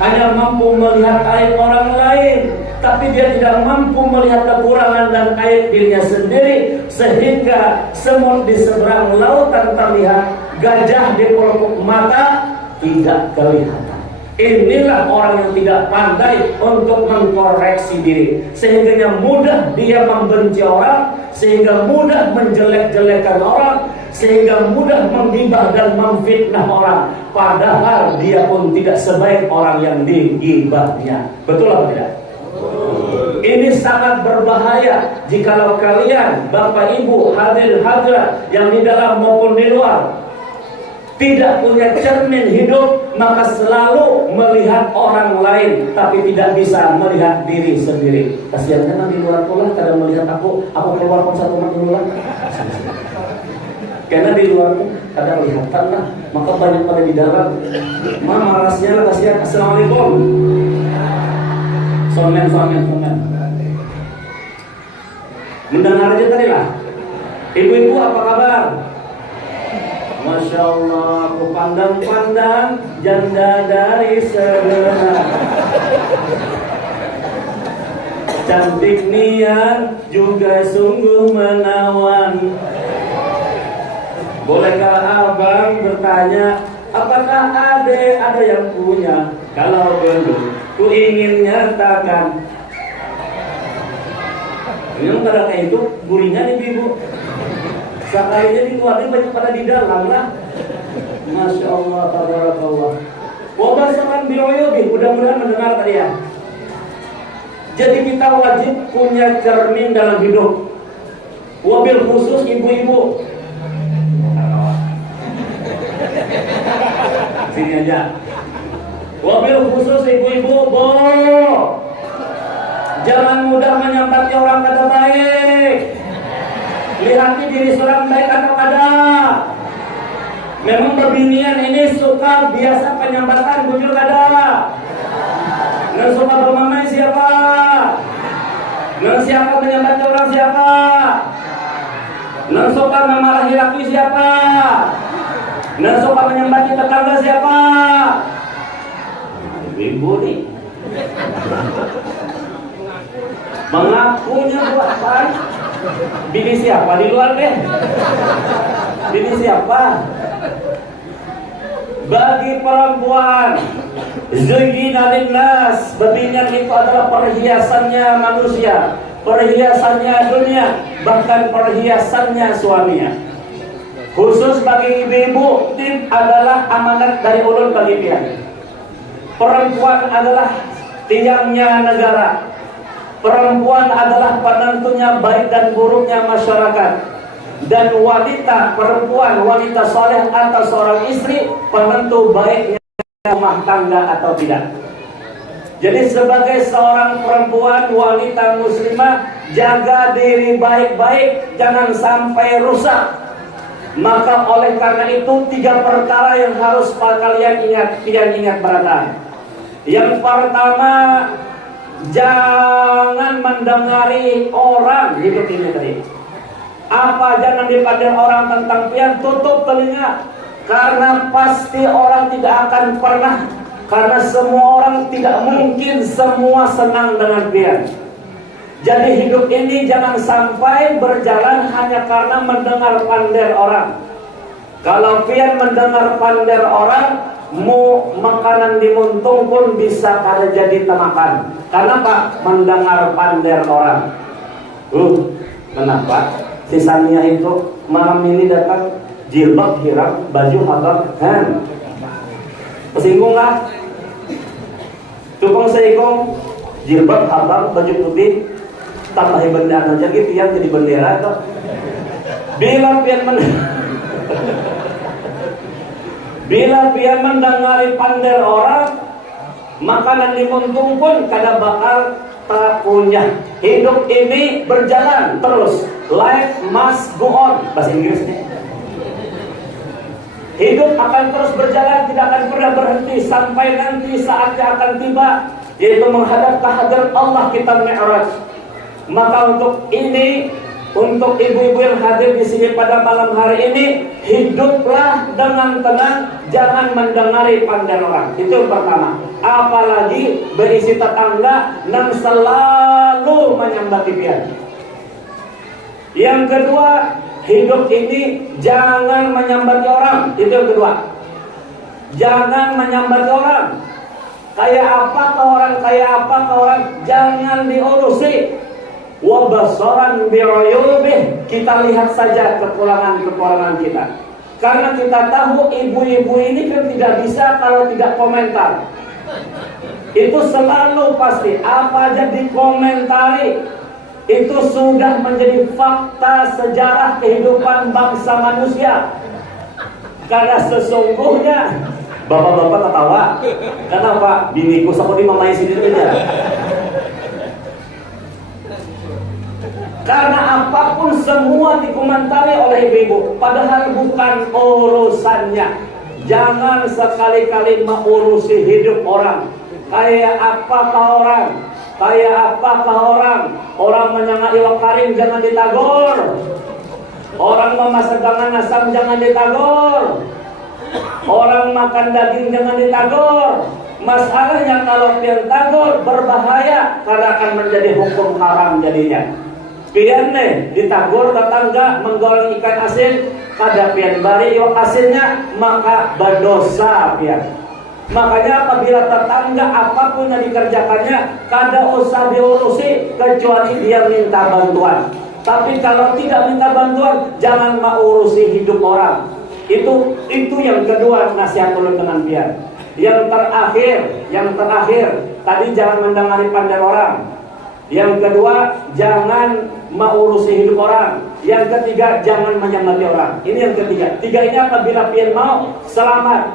hanya mampu melihat aib orang lain, tapi dia tidak mampu melihat kekurangan dan aib dirinya sendiri. Sehingga semut di seberang lautan terlihat, gajah di pelupuk mata tidak kelihatan. Inilah orang yang tidak pandai untuk mengkoreksi diri, sehingga mudah dia membenci orang, sehingga mudah menjelek-jelekan orang, sehingga mudah menggibah dan memfitnah orang, padahal dia pun tidak sebaik orang yang digibahnya. Betul atau tidak? Ini sangat berbahaya jikalau kalian, Bapak Ibu, hadirin-hadirat yang di dalam maupun di luar, tidak punya cermin hidup, maka selalu melihat orang lain tapi tidak bisa melihat diri sendiri. Kasihan kan di luar pula kadang melihat aku keluar pun satu mak dulu lah. Karena di luar pun ada kelihatan lah, maka banyak pada di dalam. Marasnya lah, kasihan. Assalamualaikum. Somen. Mendengar aja tadi lah. Ibu-ibu apa kabar? Masya Allah, aku pandang-pandang janda dari sebelah. Cantik niat juga sungguh menawan. Bolehkah abang bertanya, apakah ada yang punya? Kalau belum, ku ingin nyatakan. Yang pada kayak itu guringan ibu-ibu. Sekalinya dikeluarin banyak pada di dalam lah. Masya Allah, tabarakallah. Wabasakan biroyobi, mudah-mudahan mendengar tadi ya. Jadi kita wajib punya cermin dalam hidup. Wabil khusus ibu-ibu. Sini aja. Wabil khusus ibu-ibu, jangan mudah menyempati orang kata baik. Lihati diri seorang baik atau ada. Memang berbinian ini suka biasa penyambatan, bujur kada. Dan suka bermamai siapa? Dan siapa menyambati orang siapa? Dan suka memarahi laki siapa? Dan suka menyambati tetangga siapa? Ibu nih. Mengakunya buat apa? Bini siapa di luar deh? Bini siapa? Bagi perempuan, zuyyina linnas, berbinian itu adalah perhiasannya manusia, perhiasannya dunia, bahkan perhiasannya suaminya. Khusus bagi ibu-ibu, tip adalah amanat dari ulun bagi pian. Perempuan adalah tiangnya negara. Perempuan adalah penentunya baik dan buruknya masyarakat. Dan wanita, perempuan, wanita soleh atau seorang istri, penentu baiknya rumah tangga atau tidak. Jadi sebagai seorang perempuan, wanita muslimah, jaga diri baik-baik, jangan sampai rusak. Maka oleh karena itu 3 perkara yang harus kalian ingat baratan. Yang pertama, jangan mendengari orang hidup ini tadi. Apa jangan dipanggil orang tentang pian, tutup telinga. Karena pasti orang tidak akan pernah, karena semua orang tidak mungkin semua senang dengan pian. Jadi hidup ini jangan sampai berjalan hanya karena mendengar pander orang. Kalau pian mendengar pander orang, mau makanan dimuntung pun bisa kada jadi temakan. Kenapa? Mendengar pander orang. Kenapa? Sisanya itu malam ini datang jilbab hiram, baju habar, Kesinggung lah. Tukang seikong jilbab habar, baju putih, tambahin bendera aja gitu yang jadi bendera tuh. Bila pian mendengari pander orang, makanan dimuntung pun kada bakal tak punya. Hidup ini berjalan terus. Life must go on. Bahasa Inggrisnya. Hidup akan terus berjalan, tidak akan pernah berhenti sampai nanti saatnya akan tiba, yaitu menghadap kehadirat Allah kita Mi'raj. Maka untuk ini, untuk ibu-ibu yang hadir di sini pada malam hari ini, hiduplah dengan tenang, jangan mendengari pander orang. Itu yang pertama. Apalagi berisi tetangga yang selalu menyambati pian. Yang kedua, hidup ini jangan menyambati orang. Itu yang kedua. Jangan menyambati orang. Kayak apa ke orang, kayak apa ke orang, jangan diurusi. Wabasaran biroyubih, kita lihat saja kekurangan-kekurangan kita. Karena kita tahu ibu-ibu ini kan tidak bisa kalau tidak komentar. Itu selalu pasti, apa aja dikomentari. Itu sudah menjadi fakta sejarah kehidupan bangsa manusia. Karena sesungguhnya bapak-bapak ketawa. Kenapa? Biniku seperti mamai sendiri aja. Karena apapun semua dikomentari oleh ibu-ibu, padahal bukan urusannya. Jangan sekali-kali mengurusi hidup orang. Kayak apakah orang? Kayak apakah orang? Orang menyangka iwak karim jangan ditagor. Orang memasak gangan asam jangan ditagor. Orang makan daging jangan ditagor. Masalahnya kalau pian tagor berbahaya karena akan menjadi hukum haram jadinya. Pian nih ditagor tetangga menggoreng ikan asin, kada pian bari yo asinnya maka berdosa pian. Makanya apabila tetangga apapun yang dikerjakannya kada usah diurusi kecuali dia minta bantuan. Tapi kalau tidak minta bantuan, jangan mau urusi hidup orang. Itu yang kedua nasihat ulun dengan pian. Yang terakhir, tadi jangan mendengari pandai orang. Yang kedua, jangan mau urusi hidup orang. Yang ketiga, jangan menyamati orang. Ini yang ketiga. Tiga ini apabila pian mau selamat,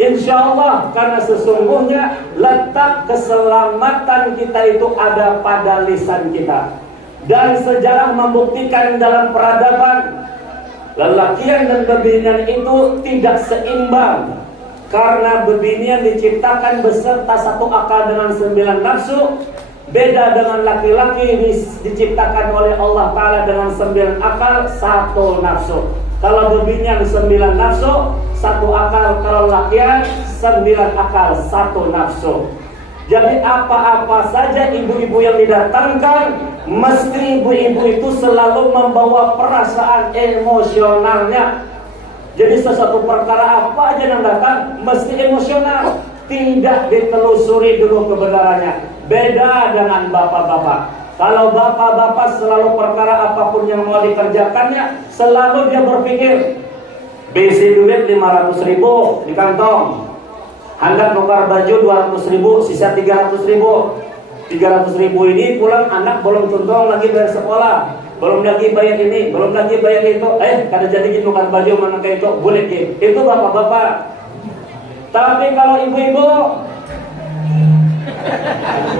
insya Allah, karena sesungguhnya letak keselamatan kita itu ada pada lisan kita. Dan sejarah membuktikan dalam peradaban lelakian dan bebinian itu tidak seimbang. Karena bebinian diciptakan beserta satu akal dengan 9 nafsu. Beda dengan laki-laki diciptakan oleh Allah Ta'ala dengan 9 akal 1 nafsu. Kalau bebinian 9 nafsu 1 akal, kalau lakian 9 akal 1 nafsu. Jadi apa-apa saja ibu-ibu yang didatangkan, mesti ibu-ibu itu selalu membawa perasaan emosionalnya. Jadi sesuatu perkara apa aja yang datang mesti emosional, tidak ditelusuri dulu kebenarannya. Beda dengan bapak-bapak. Kalau bapak-bapak selalu perkara apapun yang mau dikerjakannya, selalu dia berpikir bisi duit 500.000 di kantong, hendak nukar baju 200.000, sisa 300.000. 300.000 ini pulang anak belum tuntung lagi bayar sekolah, belum lagi bayar ini, belum lagi bayar itu. Kada jadi nukar baju mana kayak itu boleh gitu. Itu bapak-bapak. Tapi kalau ibu-ibu,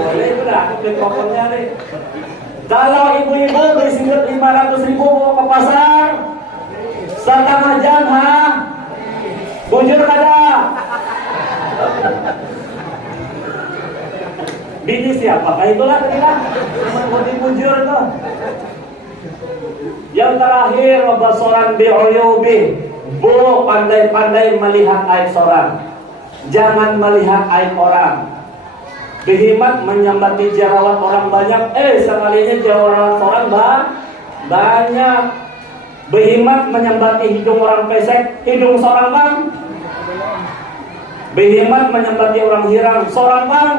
boleh itu dah mikrofonnya nih. Kalau ibu-ibu disingkat 500.000 mau ke pasar, setengah jam bujur kada. Bini siapakah itulah tadilah mau dibujur tuh. Yang terakhir basoran bi'uyubi, bu pandai-pandai melihat aib seorang, jangan melihat aib orang. Bihimat menyambati jerawat orang banyak, sekalinya jerawat orang banyak. Bihimat menyambati hidung orang pesek, hidung seorang bang. Bihimat menyambati orang hirang, seorang bang.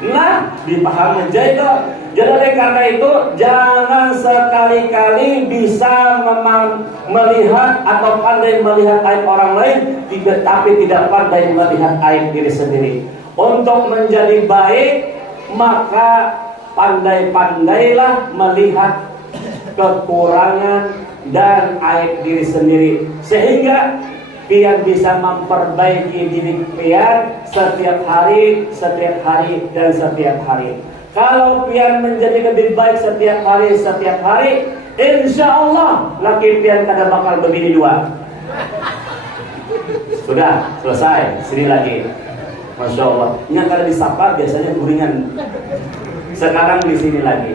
Nah, dipahami aja itu. Jadi karena itu jangan sekali-kali bisa melihat atau pandai melihat aib orang lain, tapi tidak pandai melihat aib diri sendiri. Untuk menjadi baik, maka pandai-pandailah melihat kekurangan dan aib diri sendiri, sehingga pian bisa memperbaiki diri pian setiap hari, dan setiap hari. Kalau pian menjadi lebih baik setiap hari, insya Allah laki pian kada bakal begini dua. Sudah selesai, sini lagi. Masya Allah. Yang kada disapa biasanya guringan. Sekarang di sini lagi.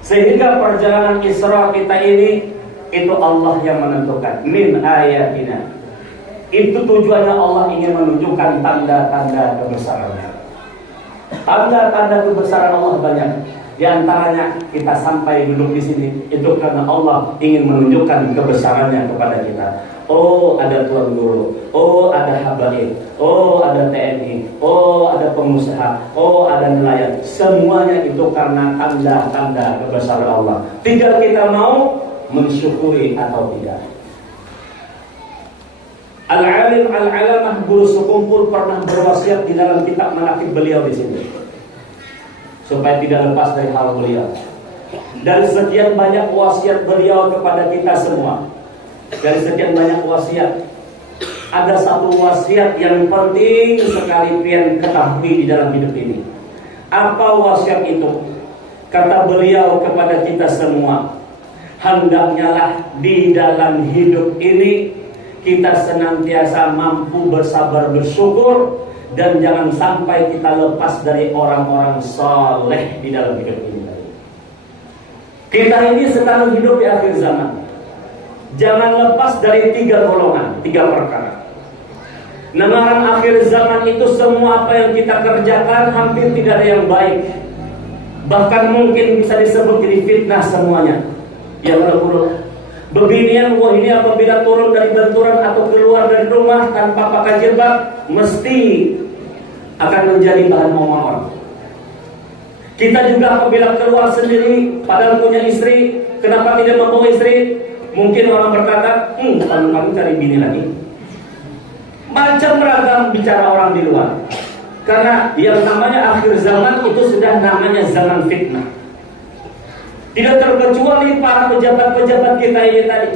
Sehingga perjalanan Isra kita ini itu Allah yang menentukan. Min ayatina. Itu tujuannya Allah ingin menunjukkan tanda-tanda kebesarannya. Tanda-tanda kebesaran Allah banyak. Di antaranya kita sampai duduk di sini itu karena Allah ingin menunjukkan kebesarannya kepada kita. Oh, ada tuan guru. Oh, ada habaib. Oh, ada TNI. Oh, ada pengusaha. Oh, ada nelayan. Semuanya itu karena tanda-tanda kebesaran Allah. Tinggal kita mau mensyukuri atau tidak. Al-alim al-alamah guru sekumpul pernah berwasiat di dalam kitab manaqib beliau di sini, supaya tidak lepas dari hal beliau. Dan sekian banyak wasiat beliau kepada kita semua. Dari sekian banyak wasiat, ada satu wasiat yang penting sekali pian ketahui di dalam hidup ini. Apa wasiat itu? Kata beliau kepada kita semua, hendaknya lah di dalam hidup ini kita senantiasa mampu bersabar bersyukur, dan jangan sampai kita lepas dari orang-orang saleh di dalam hidup ini. Kita ini sedang hidup di akhir zaman. Jangan lepas dari 3 golongan, 3 perkara. Namaran akhir zaman itu semua apa yang kita kerjakan hampir tidak ada yang baik. Bahkan mungkin bisa disebut jadi fitnah semuanya. Ya Allah, bebinian wah ini apabila turun dari benturan atau keluar dari rumah tanpa pakai jilbab mesti akan menjadi bahan omongan orang. Kita juga apabila keluar sendiri padahal punya istri, kenapa tidak membawa istri? Mungkin orang berkata, kalau kamu cari bini lagi. Macam ragam bicara orang di luar. Karena yang namanya akhir zaman itu sudah namanya zaman fitnah. Tidak terkecuali para pejabat-pejabat kita ini tadi.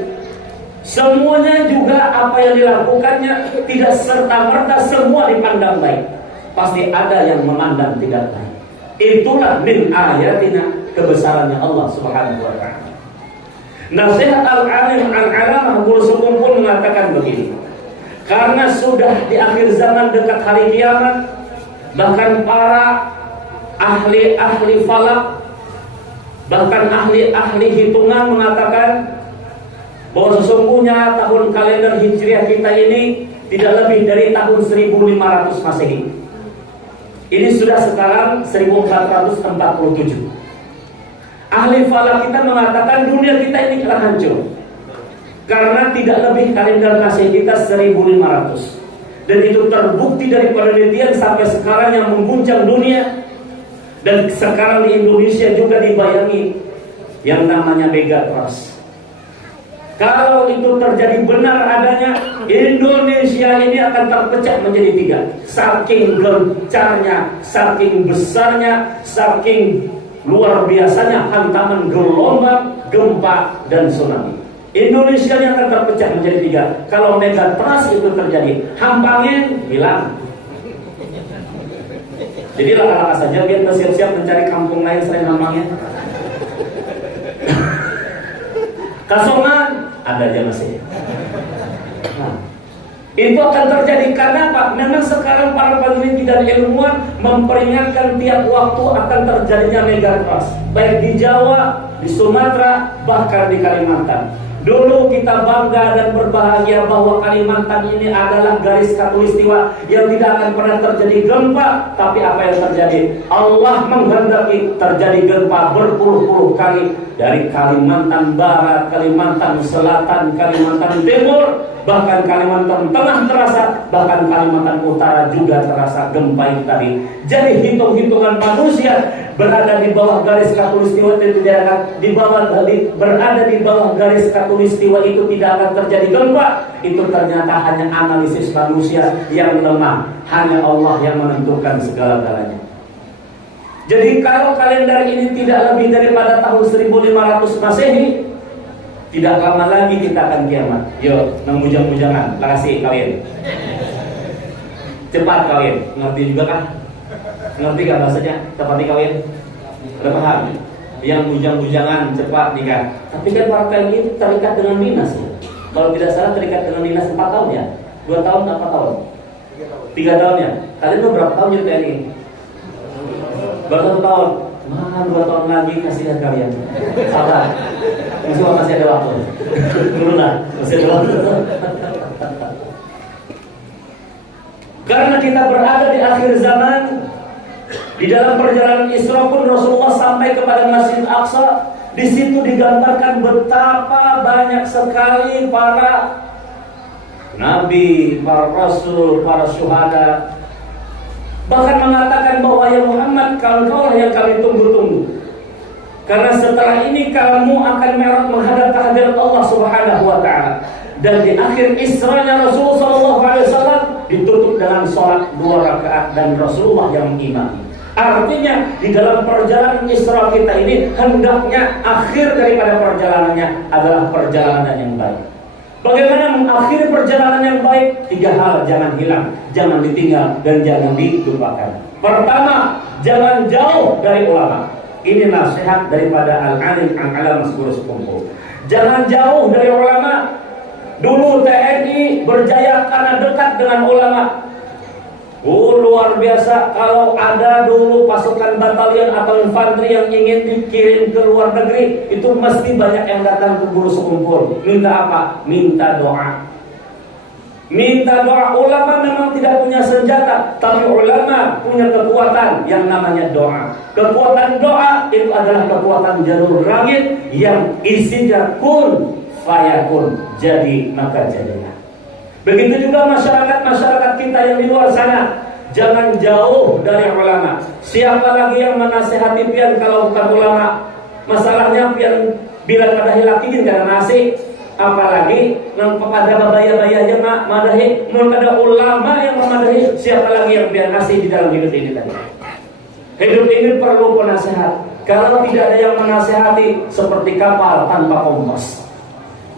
Semuanya juga apa yang dilakukannya tidak serta-merta semua dipandang baik. Pasti ada yang memandang tidak baik. Itulah min ayatina, kebesarannya Allah Subhanahu wa ta'ala. Nasihat al-alim al-alamah Guru Sekumpul mengatakan begini. Karena sudah di akhir zaman dekat hari kiamat, bahkan para ahli-ahli falak, bahkan ahli-ahli hitungan mengatakan bahwa sesungguhnya tahun kalender Hijriah kita ini tidak lebih dari tahun 1500 Masehi. Ini sudah sekarang 1447. Ahli falak kita mengatakan dunia kita ini telah hancur karena tidak lebih kalender Masehi kita 1500. Dan itu terbukti dari penelitian sampai sekarang yang mengguncang dunia. Dan sekarang di Indonesia juga dibayangi yang namanya megatrust. Kalau itu terjadi benar adanya, Indonesia ini akan terpecah menjadi 3. Saking gencarnya, saking besarnya, saking luar biasanya hantaman gelombang, gempa, dan tsunami. Indonesia ini akan terpecah menjadi 3. Kalau megatrust itu terjadi, hampangin hilang. Jadi laka-laka saja biar bersiap-siap mencari kampung lain selain hampangnya. Kasongan ada aja masih. Nah, itu akan terjadi karena apa? Memang sekarang para peneliti dan ilmuwan memperingatkan tiap waktu akan terjadinya megatrust, baik di Jawa, di Sumatera, bahkan di Kalimantan. Dulu kita bangga dan berbahagia bahwa Kalimantan ini adalah garis khatulistiwa yang tidak akan pernah terjadi gempa. Tapi apa yang terjadi? Allah menghendaki terjadi gempa berpuluh-puluh kali. Dari Kalimantan Barat, Kalimantan Selatan, Kalimantan Timur, bahkan Kalimantan Tengah terasa, bahkan Kalimantan Utara juga terasa gempa itu tadi. Jadi hitung-hitungan manusia berada di bawah garis khatulistiwa itu tidak akan berada di bawah garis khatulistiwa itu tidak akan terjadi gempa. Itu ternyata hanya analisis manusia yang lemah. Hanya Allah yang menentukan segala-galanya. Jadi kalau kalender ini tidak lebih daripada tahun 1500 Masehi, tidak lama lagi kita akan kiamat. Yuk, membujang-bujangan, makasih kawin. Cepat kawin, ngerti juga kan? Ngerti gak bahasanya? Cepat kawin. Udah paham? Yang bujang-bujangan cepat nikah. Tapi kan para ini terikat dengan dinas ya. Kalau tidak salah terikat dengan dinas 4 tahun ya. 2 tahun apa tahun? 3 tahun ya. Kalian udah berapa tahun jadi TNI? Baru 1 tahun. 2 tahun lagi kasihan kalian. Sabar. Masih ada waktu. Dulu lah, masih ada waktu. Karena kita berada di akhir zaman. Di dalam perjalanan Isra pun Rasulullah sampai kepada Masjid Aqsa. Di situ digambarkan betapa banyak sekali para nabi, para rasul, para syuhada. Bahkan mengatakan bahwa ya Muhammad, engkau yang kami tunggu-tunggu. Karena setelah ini kamu akan menghadap kehadirat Allah Subhanahu wa ta'ala. Dan di akhir Isra'nya Rasulullah SAW ditutup dengan sholat 2 rakaat dan Rasulullah yang mengimami. Artinya di dalam perjalanan Isra kita ini hendaknya akhir daripada perjalanannya adalah perjalanan yang baik. Bagaimana mengakhiri perjalanan yang baik? 3 hal jangan hilang, jangan ditinggal, dan jangan dilupakan. Pertama, jangan jauh dari ulama. Ini nasihat daripada al-alim al-alam Guru Sekumpul. Jangan jauh dari ulama. Dulu TNI berjaya karena dekat dengan ulama. Dulu luar biasa. Kalau ada dulu pasukan batalion atau infanteri yang ingin dikirim ke luar negeri, itu mesti banyak yang datang ke guru sekumpul. Minta apa? Minta doa. Minta doa. Ulama memang tidak punya senjata, tapi ulama punya kekuatan yang namanya doa. Kekuatan doa itu adalah kekuatan jalur langit yang isinya kun fayakun, jadi maka jadilah. Begitu juga masyarakat kita yang di luar sana, jangan jauh dari ulama. Siapa lagi yang menasehati pian kalau bukan ulama? Masalahnya pian bila pada hilakingin karena nasi, apalagi nang kepada babaya-baya aja madahi. Menurut ada ulama yang memadahi, siapa lagi yang pian nasi di dalam hidup ini tadi? Hidup ini perlu penasehat. Kalau tidak ada yang menasehati, seperti kapal tanpa kompas.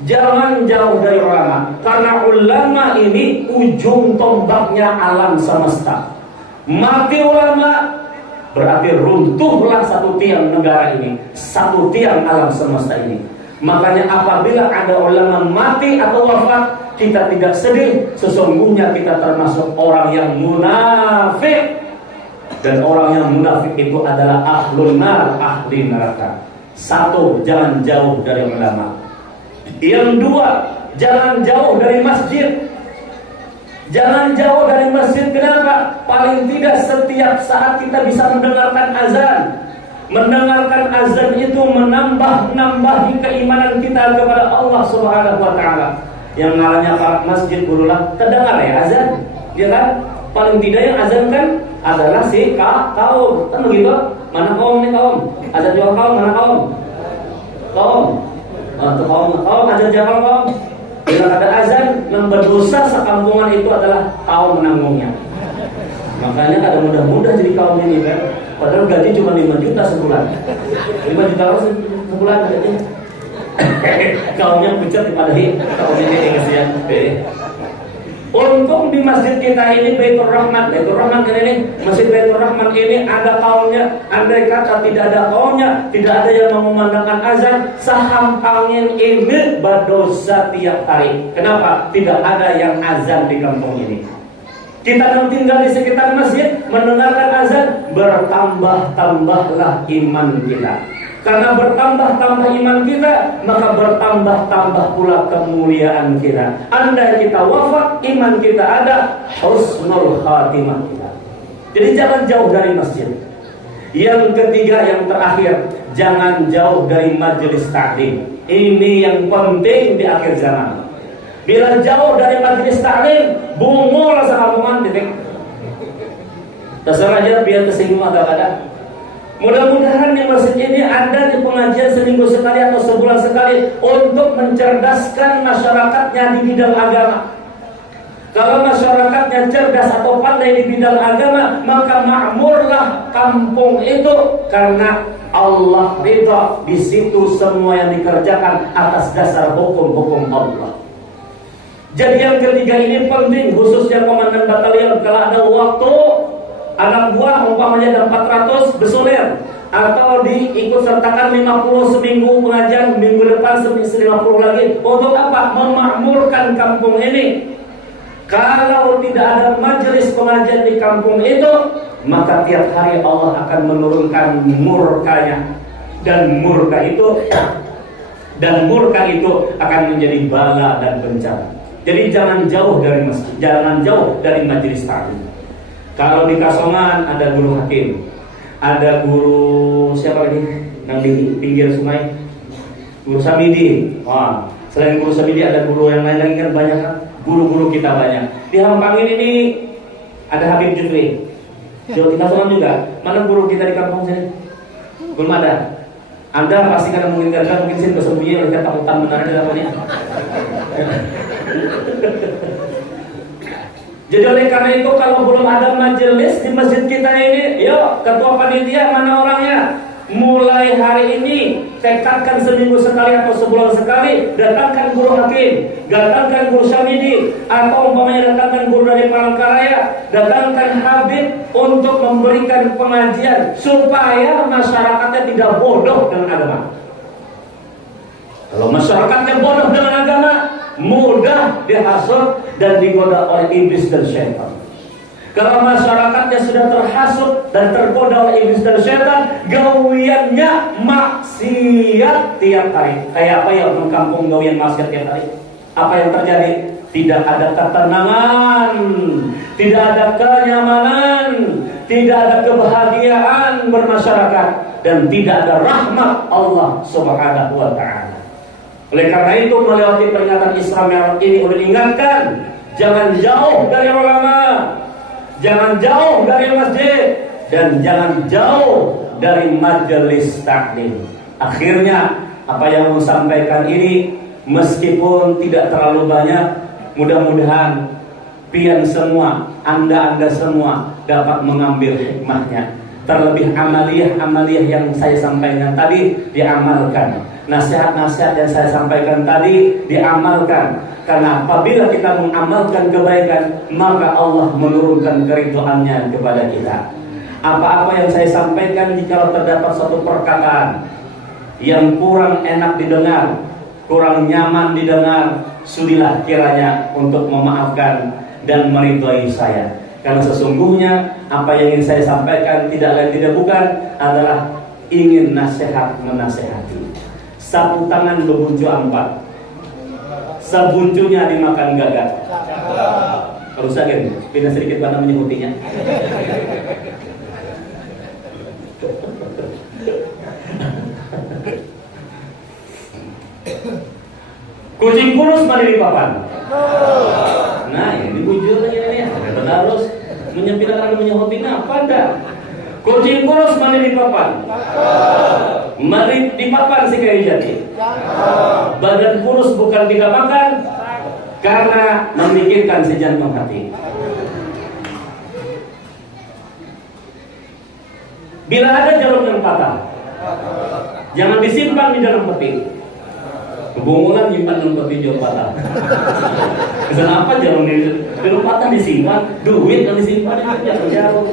Jangan jauh dari ulama, karena ulama ini ujung tombaknya alam semesta. Mati ulama berarti runtuhlah satu tiang negara ini, satu tiang alam semesta ini. Makanya apabila ada ulama mati atau wafat, kita tidak sedih. Sesungguhnya kita termasuk orang yang munafik. Dan orang yang munafik itu adalah ahlun nar, ahli neraka. Satu, jangan jauh dari ulama. Yang dua, jangan jauh dari masjid. Jangan jauh dari masjid. Kenapa? Paling tidak setiap saat kita bisa mendengarkan azan. Mendengarkan azan itu menambah-nambahi keimanan kita kepada Allah Subhanahu wa taala. Yang namanya masjid burulah terdengar ya azan, ya kan? Paling tidak yang azan kan adalah si kaum. Kan begitu? Mana kaum nih kaum? Azan juga kaum, mana kaum? Kaum. Untuk kaum azan jangan kaum. Bila ada azan yang berdosa sekampungan itu adalah kaum menanggungnya. Makanya kada mudah-mudah jadi kaum ini kan. Padahal gaji cuma 5 juta sebulan. 5 juta sebulan gaji. Kaumnya pucat dipadahi. Kaumnya ini kasihan. Untung di masjid kita ini Baitur Rahman. Baitur Rahman ini, masjid Baitur Rahman ini ada kaumnya. Andai kata tidak ada kaumnya, tidak ada yang memandangkan azan, saham angin ini berdosa tiap hari. Kenapa? Tidak ada yang azan di kampung ini. Kita yang tinggal di sekitar masjid mendengarkan azan, bertambah-tambahlah iman kita. Karena bertambah-tambah iman kita, maka bertambah-tambah pula kemuliaan kita. Andai kita wafat, iman kita ada, husnul khatimah kita. Jadi jangan jauh dari masjid. Yang ketiga, yang terakhir, jangan jauh dari majelis taklim. Ini yang penting di akhir zaman. Bila jauh dari majelis taklim, bungul sekampungan titik. Terserah aja biar tersinggung agak-agak. Mudah-mudahan di masjid ini ada di pengajian seminggu sekali atau sebulan sekali untuk mencerdaskan masyarakatnya di bidang agama. Kalau masyarakatnya cerdas atau pandai di bidang agama, maka makmurlah kampung itu karena Allah ridha. Di situ semua yang dikerjakan atas dasar hukum-hukum Allah. Jadi yang ketiga ini penting, khususnya komandan batalion. Kalau ada waktu, anak buah umpamanya ada 400 bersoler atau diikut sertakan 50 seminggu pengajian, minggu depan 50 lagi. Untuk apa? Memakmurkan kampung ini. Kalau tidak ada majelis pengajian di kampung itu, maka tiap hari Allah akan menurunkan murkanya. Dan murka itu akan menjadi bala dan bencana. Jadi jangan jauh dari masjid, jangan jauh dari majelis taklim. Kalau di Kasongan ada guru hakim, ada guru siapa lagi yang di pinggir sungai, guru Samidi. Wah, selain guru Samidi ada guru yang lain lagi kan banyak kan, guru-guru kita banyak. Di Hampangin ini ada Habib Jufri. Di Kasongan juga. Mana guru kita di kampung sini? Belum ada. Anda pasti kan mungkin gagal, mungkin sih bersembunyi oleh ketakutan benar di dalamnya. Jadi oleh karena itu kalau belum ada majelis di masjid kita ini, yuk ketua panitia mana orangnya? Mulai hari ini tekadkan seminggu sekali atau sebulan sekali, datangkan guru hakim, datangkan guru syamidi, atau umpamanya datangkan guru dari Palangkaraya, datangkan habib untuk memberikan pengajian supaya masyarakatnya tidak bodoh dengan agama. Kalau masyarakatnya bodoh dengan agama, mudah dihasut dan digoda oleh iblis dan syaitan. Kalau masyarakatnya sudah terhasut dan tergoda oleh iblis dan syaitan, gawiannya maksiat tiap hari. Kayak apa ya orang kampung gawian maksiat tiap hari? Apa yang terjadi? Tidak ada ketenangan, tidak ada kenyamanan, tidak ada kebahagiaan bermasyarakat, dan tidak ada rahmat Allah Subhanahu wa ta'ala. Oleh karena itu, melewati peringatan Isra Mi'raj ini udah diingatkan, jangan jauh dari ulama, jangan jauh dari masjid, dan jangan jauh dari majelis taklim. Akhirnya apa yang mau sampaikan ini meskipun tidak terlalu banyak, mudah-mudahan pian semua, anda semua dapat mengambil hikmahnya. Terlebih amaliyah yang saya sampaikan tadi diamalkan. Nasihat-nasihat yang saya sampaikan tadi diamalkan. Karena apabila kita mengamalkan kebaikan, maka Allah menurunkan keridhaannya kepada kita. Apa-apa yang saya sampaikan, jika terdapat suatu perkataan yang kurang enak didengar, kurang nyaman didengar, sudilah kiranya untuk memaafkan dan meridhai saya. Karena sesungguhnya apa yang ingin saya sampaikan tidak lain tidak bukan adalah ingin nasihat menasehati. Sapu tangan bebuncu empat, sebuncunya dimakan gagak. Harus lagi pindah sedikit pada menyebutinya. Kucing kurus mandi di papan. Nah ini bujurnya ini. Kita harus menyempilkan menyebutin apa dah? Kucing kurus mandi di papan. Mandi di papan sih kayak jadi. Badan kurus bukan tidak makan, karena memikirkan si jantung hati. Bila ada jarum yang patah, jangan disimpan di dalam peti. Kebungulan nyimpan dalam peti jarum patah. Kenapa jarum patah disimpan? Duit yang disimpan itu jarum.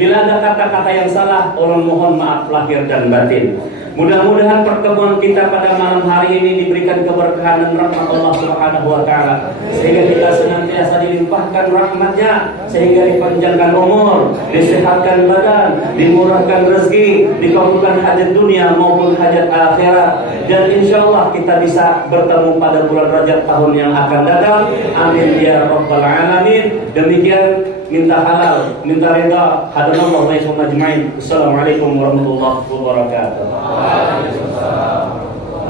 Bila ada kata-kata yang salah, tolong mohon maaf lahir dan batin. Mudah-mudahan pertemuan kita pada malam hari ini diberikan keberkahan dan rahmat Allah Subhanahu wa ta'ala, sehingga kita senantiasa dilimpahkan rahmatnya, sehingga dipanjangkan umur, disehatkan badan, dimurahkan rezeki, dikabulkan hajat dunia maupun hajat akhirat, dan insya Allah kita bisa bertemu pada bulan Rajab tahun yang akan datang. Amin ya rabbal alamin. Demikian, minta halal, minta ridha, hadanallahu wa iyyakum ajmain. Assalamualaikum warahmatullahi wabarakatuh.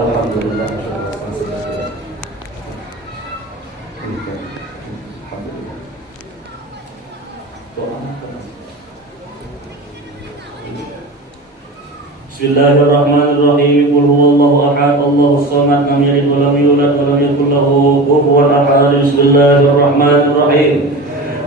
Alhamdulillah. Bismillahirrahmanirrahim. Qul huwallahu ahad, Allahus samad, lam yalid wa lam yulad wa lam yakul lahu kufuwan ahad. Bismillahirrahmanirrahim.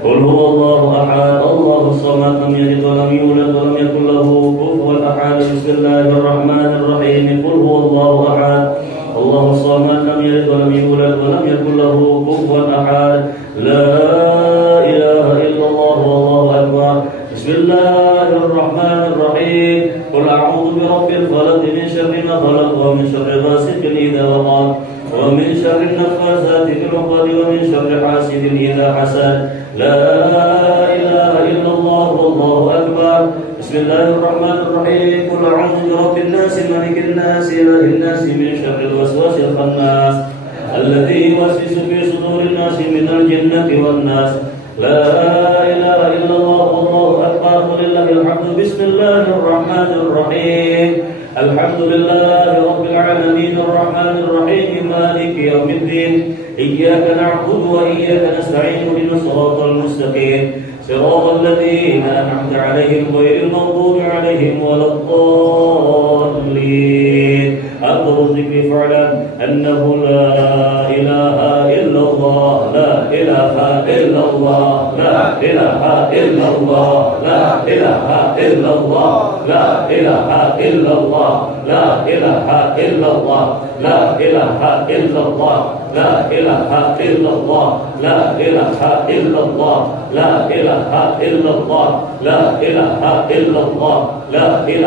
Qul huwallahu ahad, Allahus samad, lam yalid wa lam yulad wa lam yakul lahu kufuwan ahad. Bismillahirrahmanirrahim. Qul huwallahu ahad, Allahus samad, lam yalid wa lam yulad wa lam yakul lahu kufuwan ahad. La ilaha illallah wallahu akbar. Bismillahirrahmanirrahim. Qul a'udzu birabbil falaq, min syarri ma khalaq, wa min syarri ghasiqin idza waqab, wa min syarri an-naffasati fil 'uqad, wa min syarri hasidin idza hasad. La ilaha illallah wallahu akbar. Bismillahirrahmanirrahim. Qul a'udzu birabbin nas, malikin nas, ilahin nas, min syarril waswasil khannas, alladzi yuwaswisu fi sudurin nas minal jinnati wan nas. La ilaha illallah wallahu akbar. Walillahil hamdu. Bismillahirrahmanirrahim. Alhamdulillahi rabbil alamin, arrahmanir rahim, maliki yaumiddin. Iyyaka na'budu wa iyyaka nasta'in. Ihdinas siratal mustaqim, siratal ladzina an'amta 'alaihim ghairil maghdubi 'alaihim waladdallin. Akhir dzikri fa'lam annahu la ilaha illallah, la ilaha illallah, la ilaha illallah, la ilaha illallah, la ilaha illallah, la ilaha illallah, la ilaha illallah, la ilaha illallah, la ilaha illallah, la ilaha illallah, la ilaha illallah, la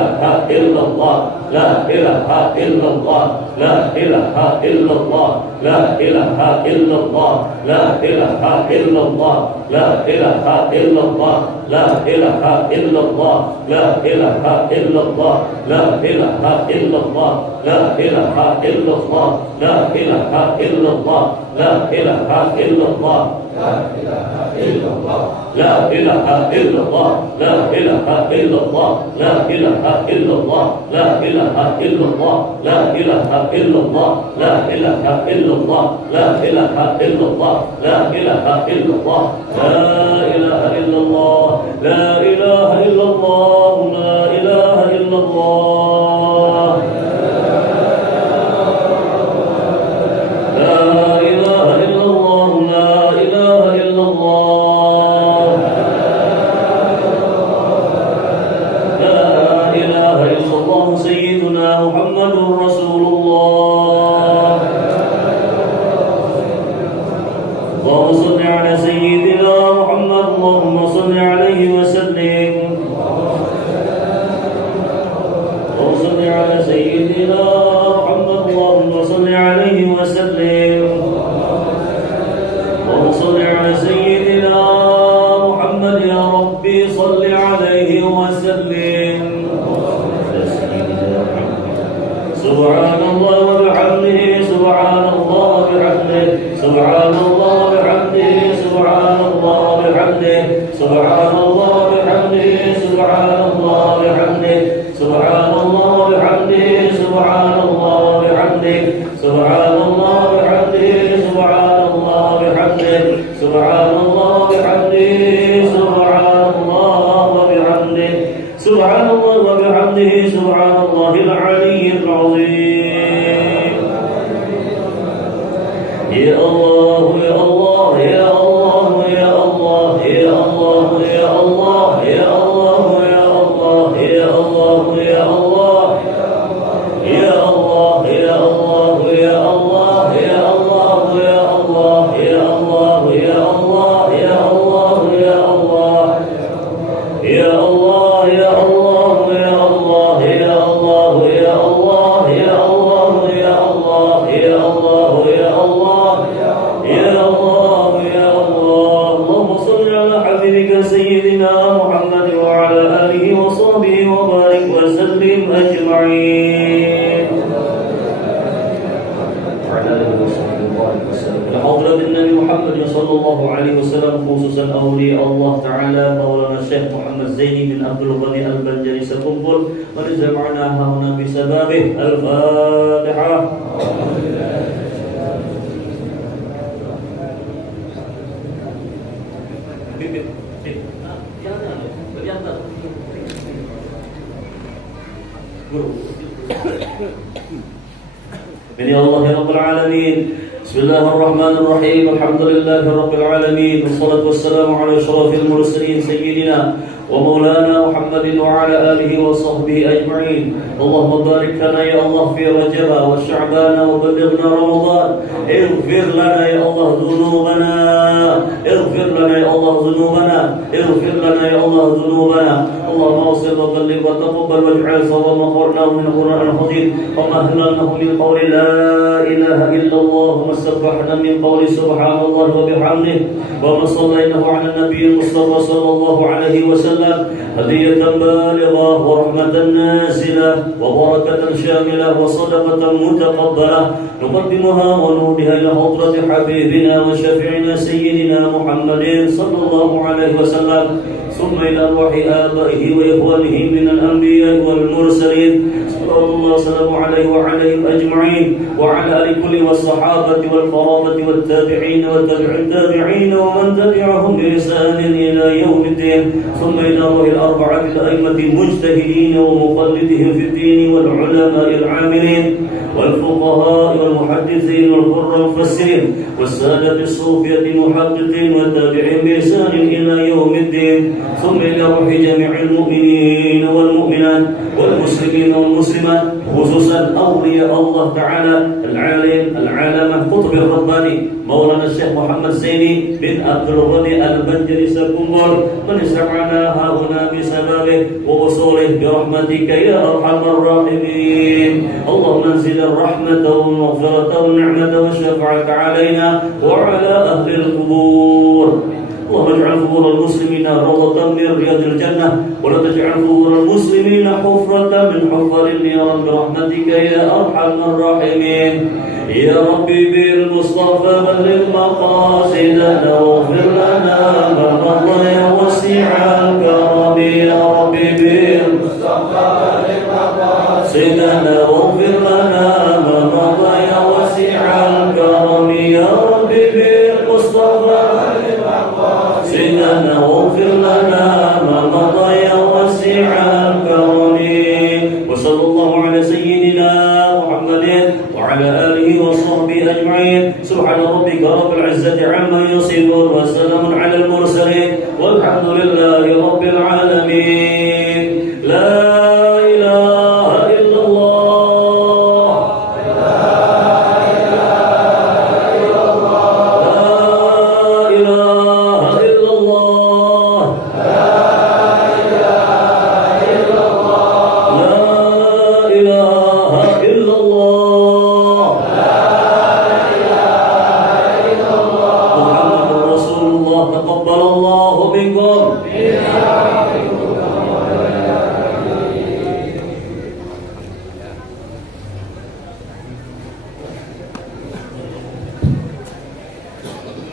ilaha illallah, la ilaha illallah, la ilaha illallah, la ilaha illallah, la ilaha illallah, la ilaha ilaha illallah, la ilaha illallah, la ilaha illallah, la ilaha illallah, la ilaha illallah, la ilaha illallah, la ilaha illallah, la ilaha illallah, la ilaha illallah, la ilaha illallah, la ilaha illallah, la ilaha illallah, la ilaha illallah, la ilaha illallah, la ilaha illallah, la ilaha illallah, la ilaha illallah, la ilaha illallah, la ilaha illallah. Bismillahirrahmanirrahim. Alhamdulillahirabbil alamin. Wassalatu wassalamu ala asyrafil mursalin sayyidina wa maulana Muhammadin wa ala alihi wa sahbihi ajma'in. Allahumma barik lana ya Allah fi Rajab wa Sya'ban wa ballighna Ramadan. Ighfir lana ya Allah dhunubana. Ighfir lana ya Allah dhunubana. Ighfir lana ya Allah dhunubana. Allahumma awsil wa balligh wa taqabbal waj'al sawab ma qara'nahu min al-Qur'an al-Hakim wa ma ahlalnahu min qawli la ilaha illallah wa sabbahna min qawli subhanallah wa bihamdihi wa ma sallaynahu ala nabiyyil mustafa sallallahu alaihi wasallam hadiyatan balighah wa rahmatan nazilah wa barakatan syamilah wa sadaqatan mutaqabbalah nuqaddimuha wa nudiha ila hadrati habibina wa syafi'ina sayyidina Muhammadin sallallahu alaihi wasallam ثم إلى أرواح آبائه وإخوانه من الأنبياء والمرسلين صلى الله وسلم عليه وعليهم أجمعين وعلى آل كل والصحابة والقرابة والتابعين وتابع التابعين ومن تبعهم بإحسان إلى يوم الدين ثم إلى أرواح الأربعة الأئمة المجتهدين ومقلدهم في الدين والعلماء العاملين والفقهاء والمحدثين والقراء المفسرين والسادة الصوفية المحققين والتابعين بإحسان إلى يوم الدين ثم إلى روح جميع المؤمنين والمؤمنات والمسلمين والمسلمات خصوصا أولياء الله تعالى العالم العالمة قطب الرباني مولانا الشيخ محمد زيني بن عبد الغني البنجلي سكنبر من استمعنا هنا بسببه ووصوله برحمتك يا أرحم الراحمين اللهم انزل الرحمة والمغفرة والنعمة والشفاعة علينا وعلى أهل القبور اللهم اجعل قبور المسلمين روضة من رياض الجنة ولا تجعل قبور المسلمين حفرة من حفر النيران برحمتك يا أرحم الراحمين. يا ربي بالمصطفى بلغ مقاصدنا واغفر لنا ما مضى يا وسيع الكرم. يا ربي بالمصطفى بلغ مقاصدنا واغفر لنا ما مضى يا وسيع الكرم. يا ربي بالمصطفى بلغ مقاصدنا واغفر لنا ما مضى يا وسيع الكرم. وصلى الله على سيدنا محمد وعلى آله وصحبه أجمعين. سبحان ربك رب العزة عما يصفون وسلام على المرسلين والحمد لله رب العالمين. لا إله إلا الله. لا إله إلا الله. لا إله إلا الله. لا إله إلا الله. لا إله إلا الله. محمد رسول الله. تقبل الله منكم.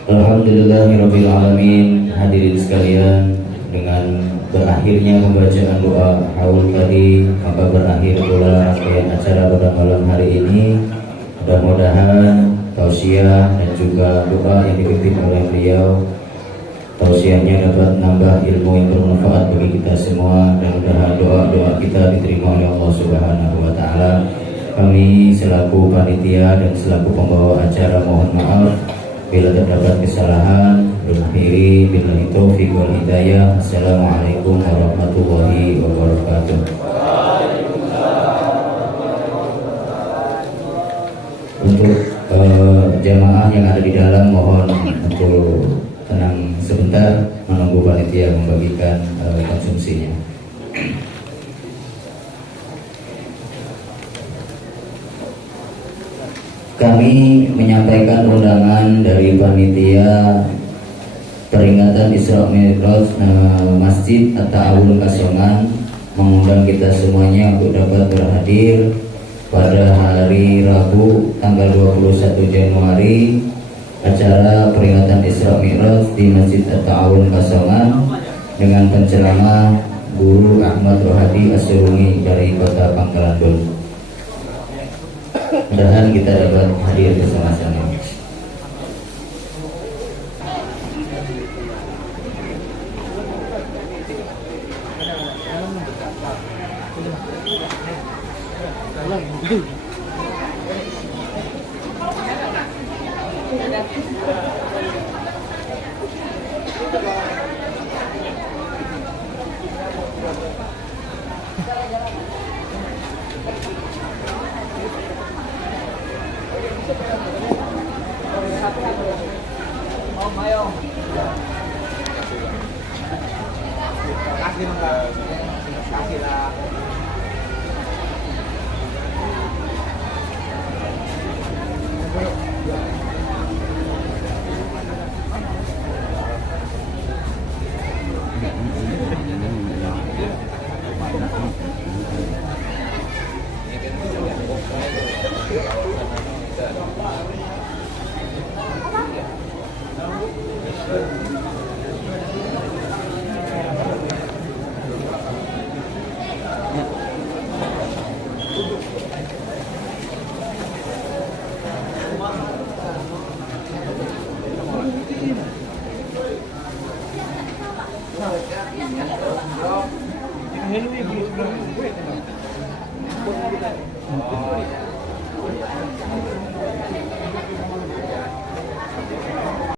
Alhamdulillahirrabbilalamin. Hadirin sekalian, dengan berakhirnya pembacaan doa haul tadi, maka berakhir pula rangkaian acara pada malam hari ini. Mudah-mudahan tausiah dan juga doa yang dipimpin oleh beliau, tausiahnya dapat menambah ilmu yang bermanfaat bagi kita semua, dan mudah-mudahan doa-doa kita diterima oleh Allah Subhanahu wa taala. Kami selaku panitia dan selaku pembawa acara mohon maaf bila terdapat kesalahan. Berakhiri billahi taufiq wal hidayah. Assalamualaikum warahmatullahi wabarakatuh. Untuk jamaah yang ada di dalam, mohon untuk tenang sebentar menunggu panitia membagikan konsumsinya. Kami menyampaikan undangan dari panitia peringatan Isra Mi'raj Masjid At-Ta'awun Kasongan, mengundang kita semuanya untuk dapat berhadir pada hari Rabu tanggal 21 Januari acara peringatan Isra Mi'raj di Masjid At-Ta'awun Kasongan dengan penceramah Guru Ahmad Rohadi Asyurungi dari Kota Pangkalan Bun. Mudah-mudahan kita dapat hadir bersama-sama. Kasih lah.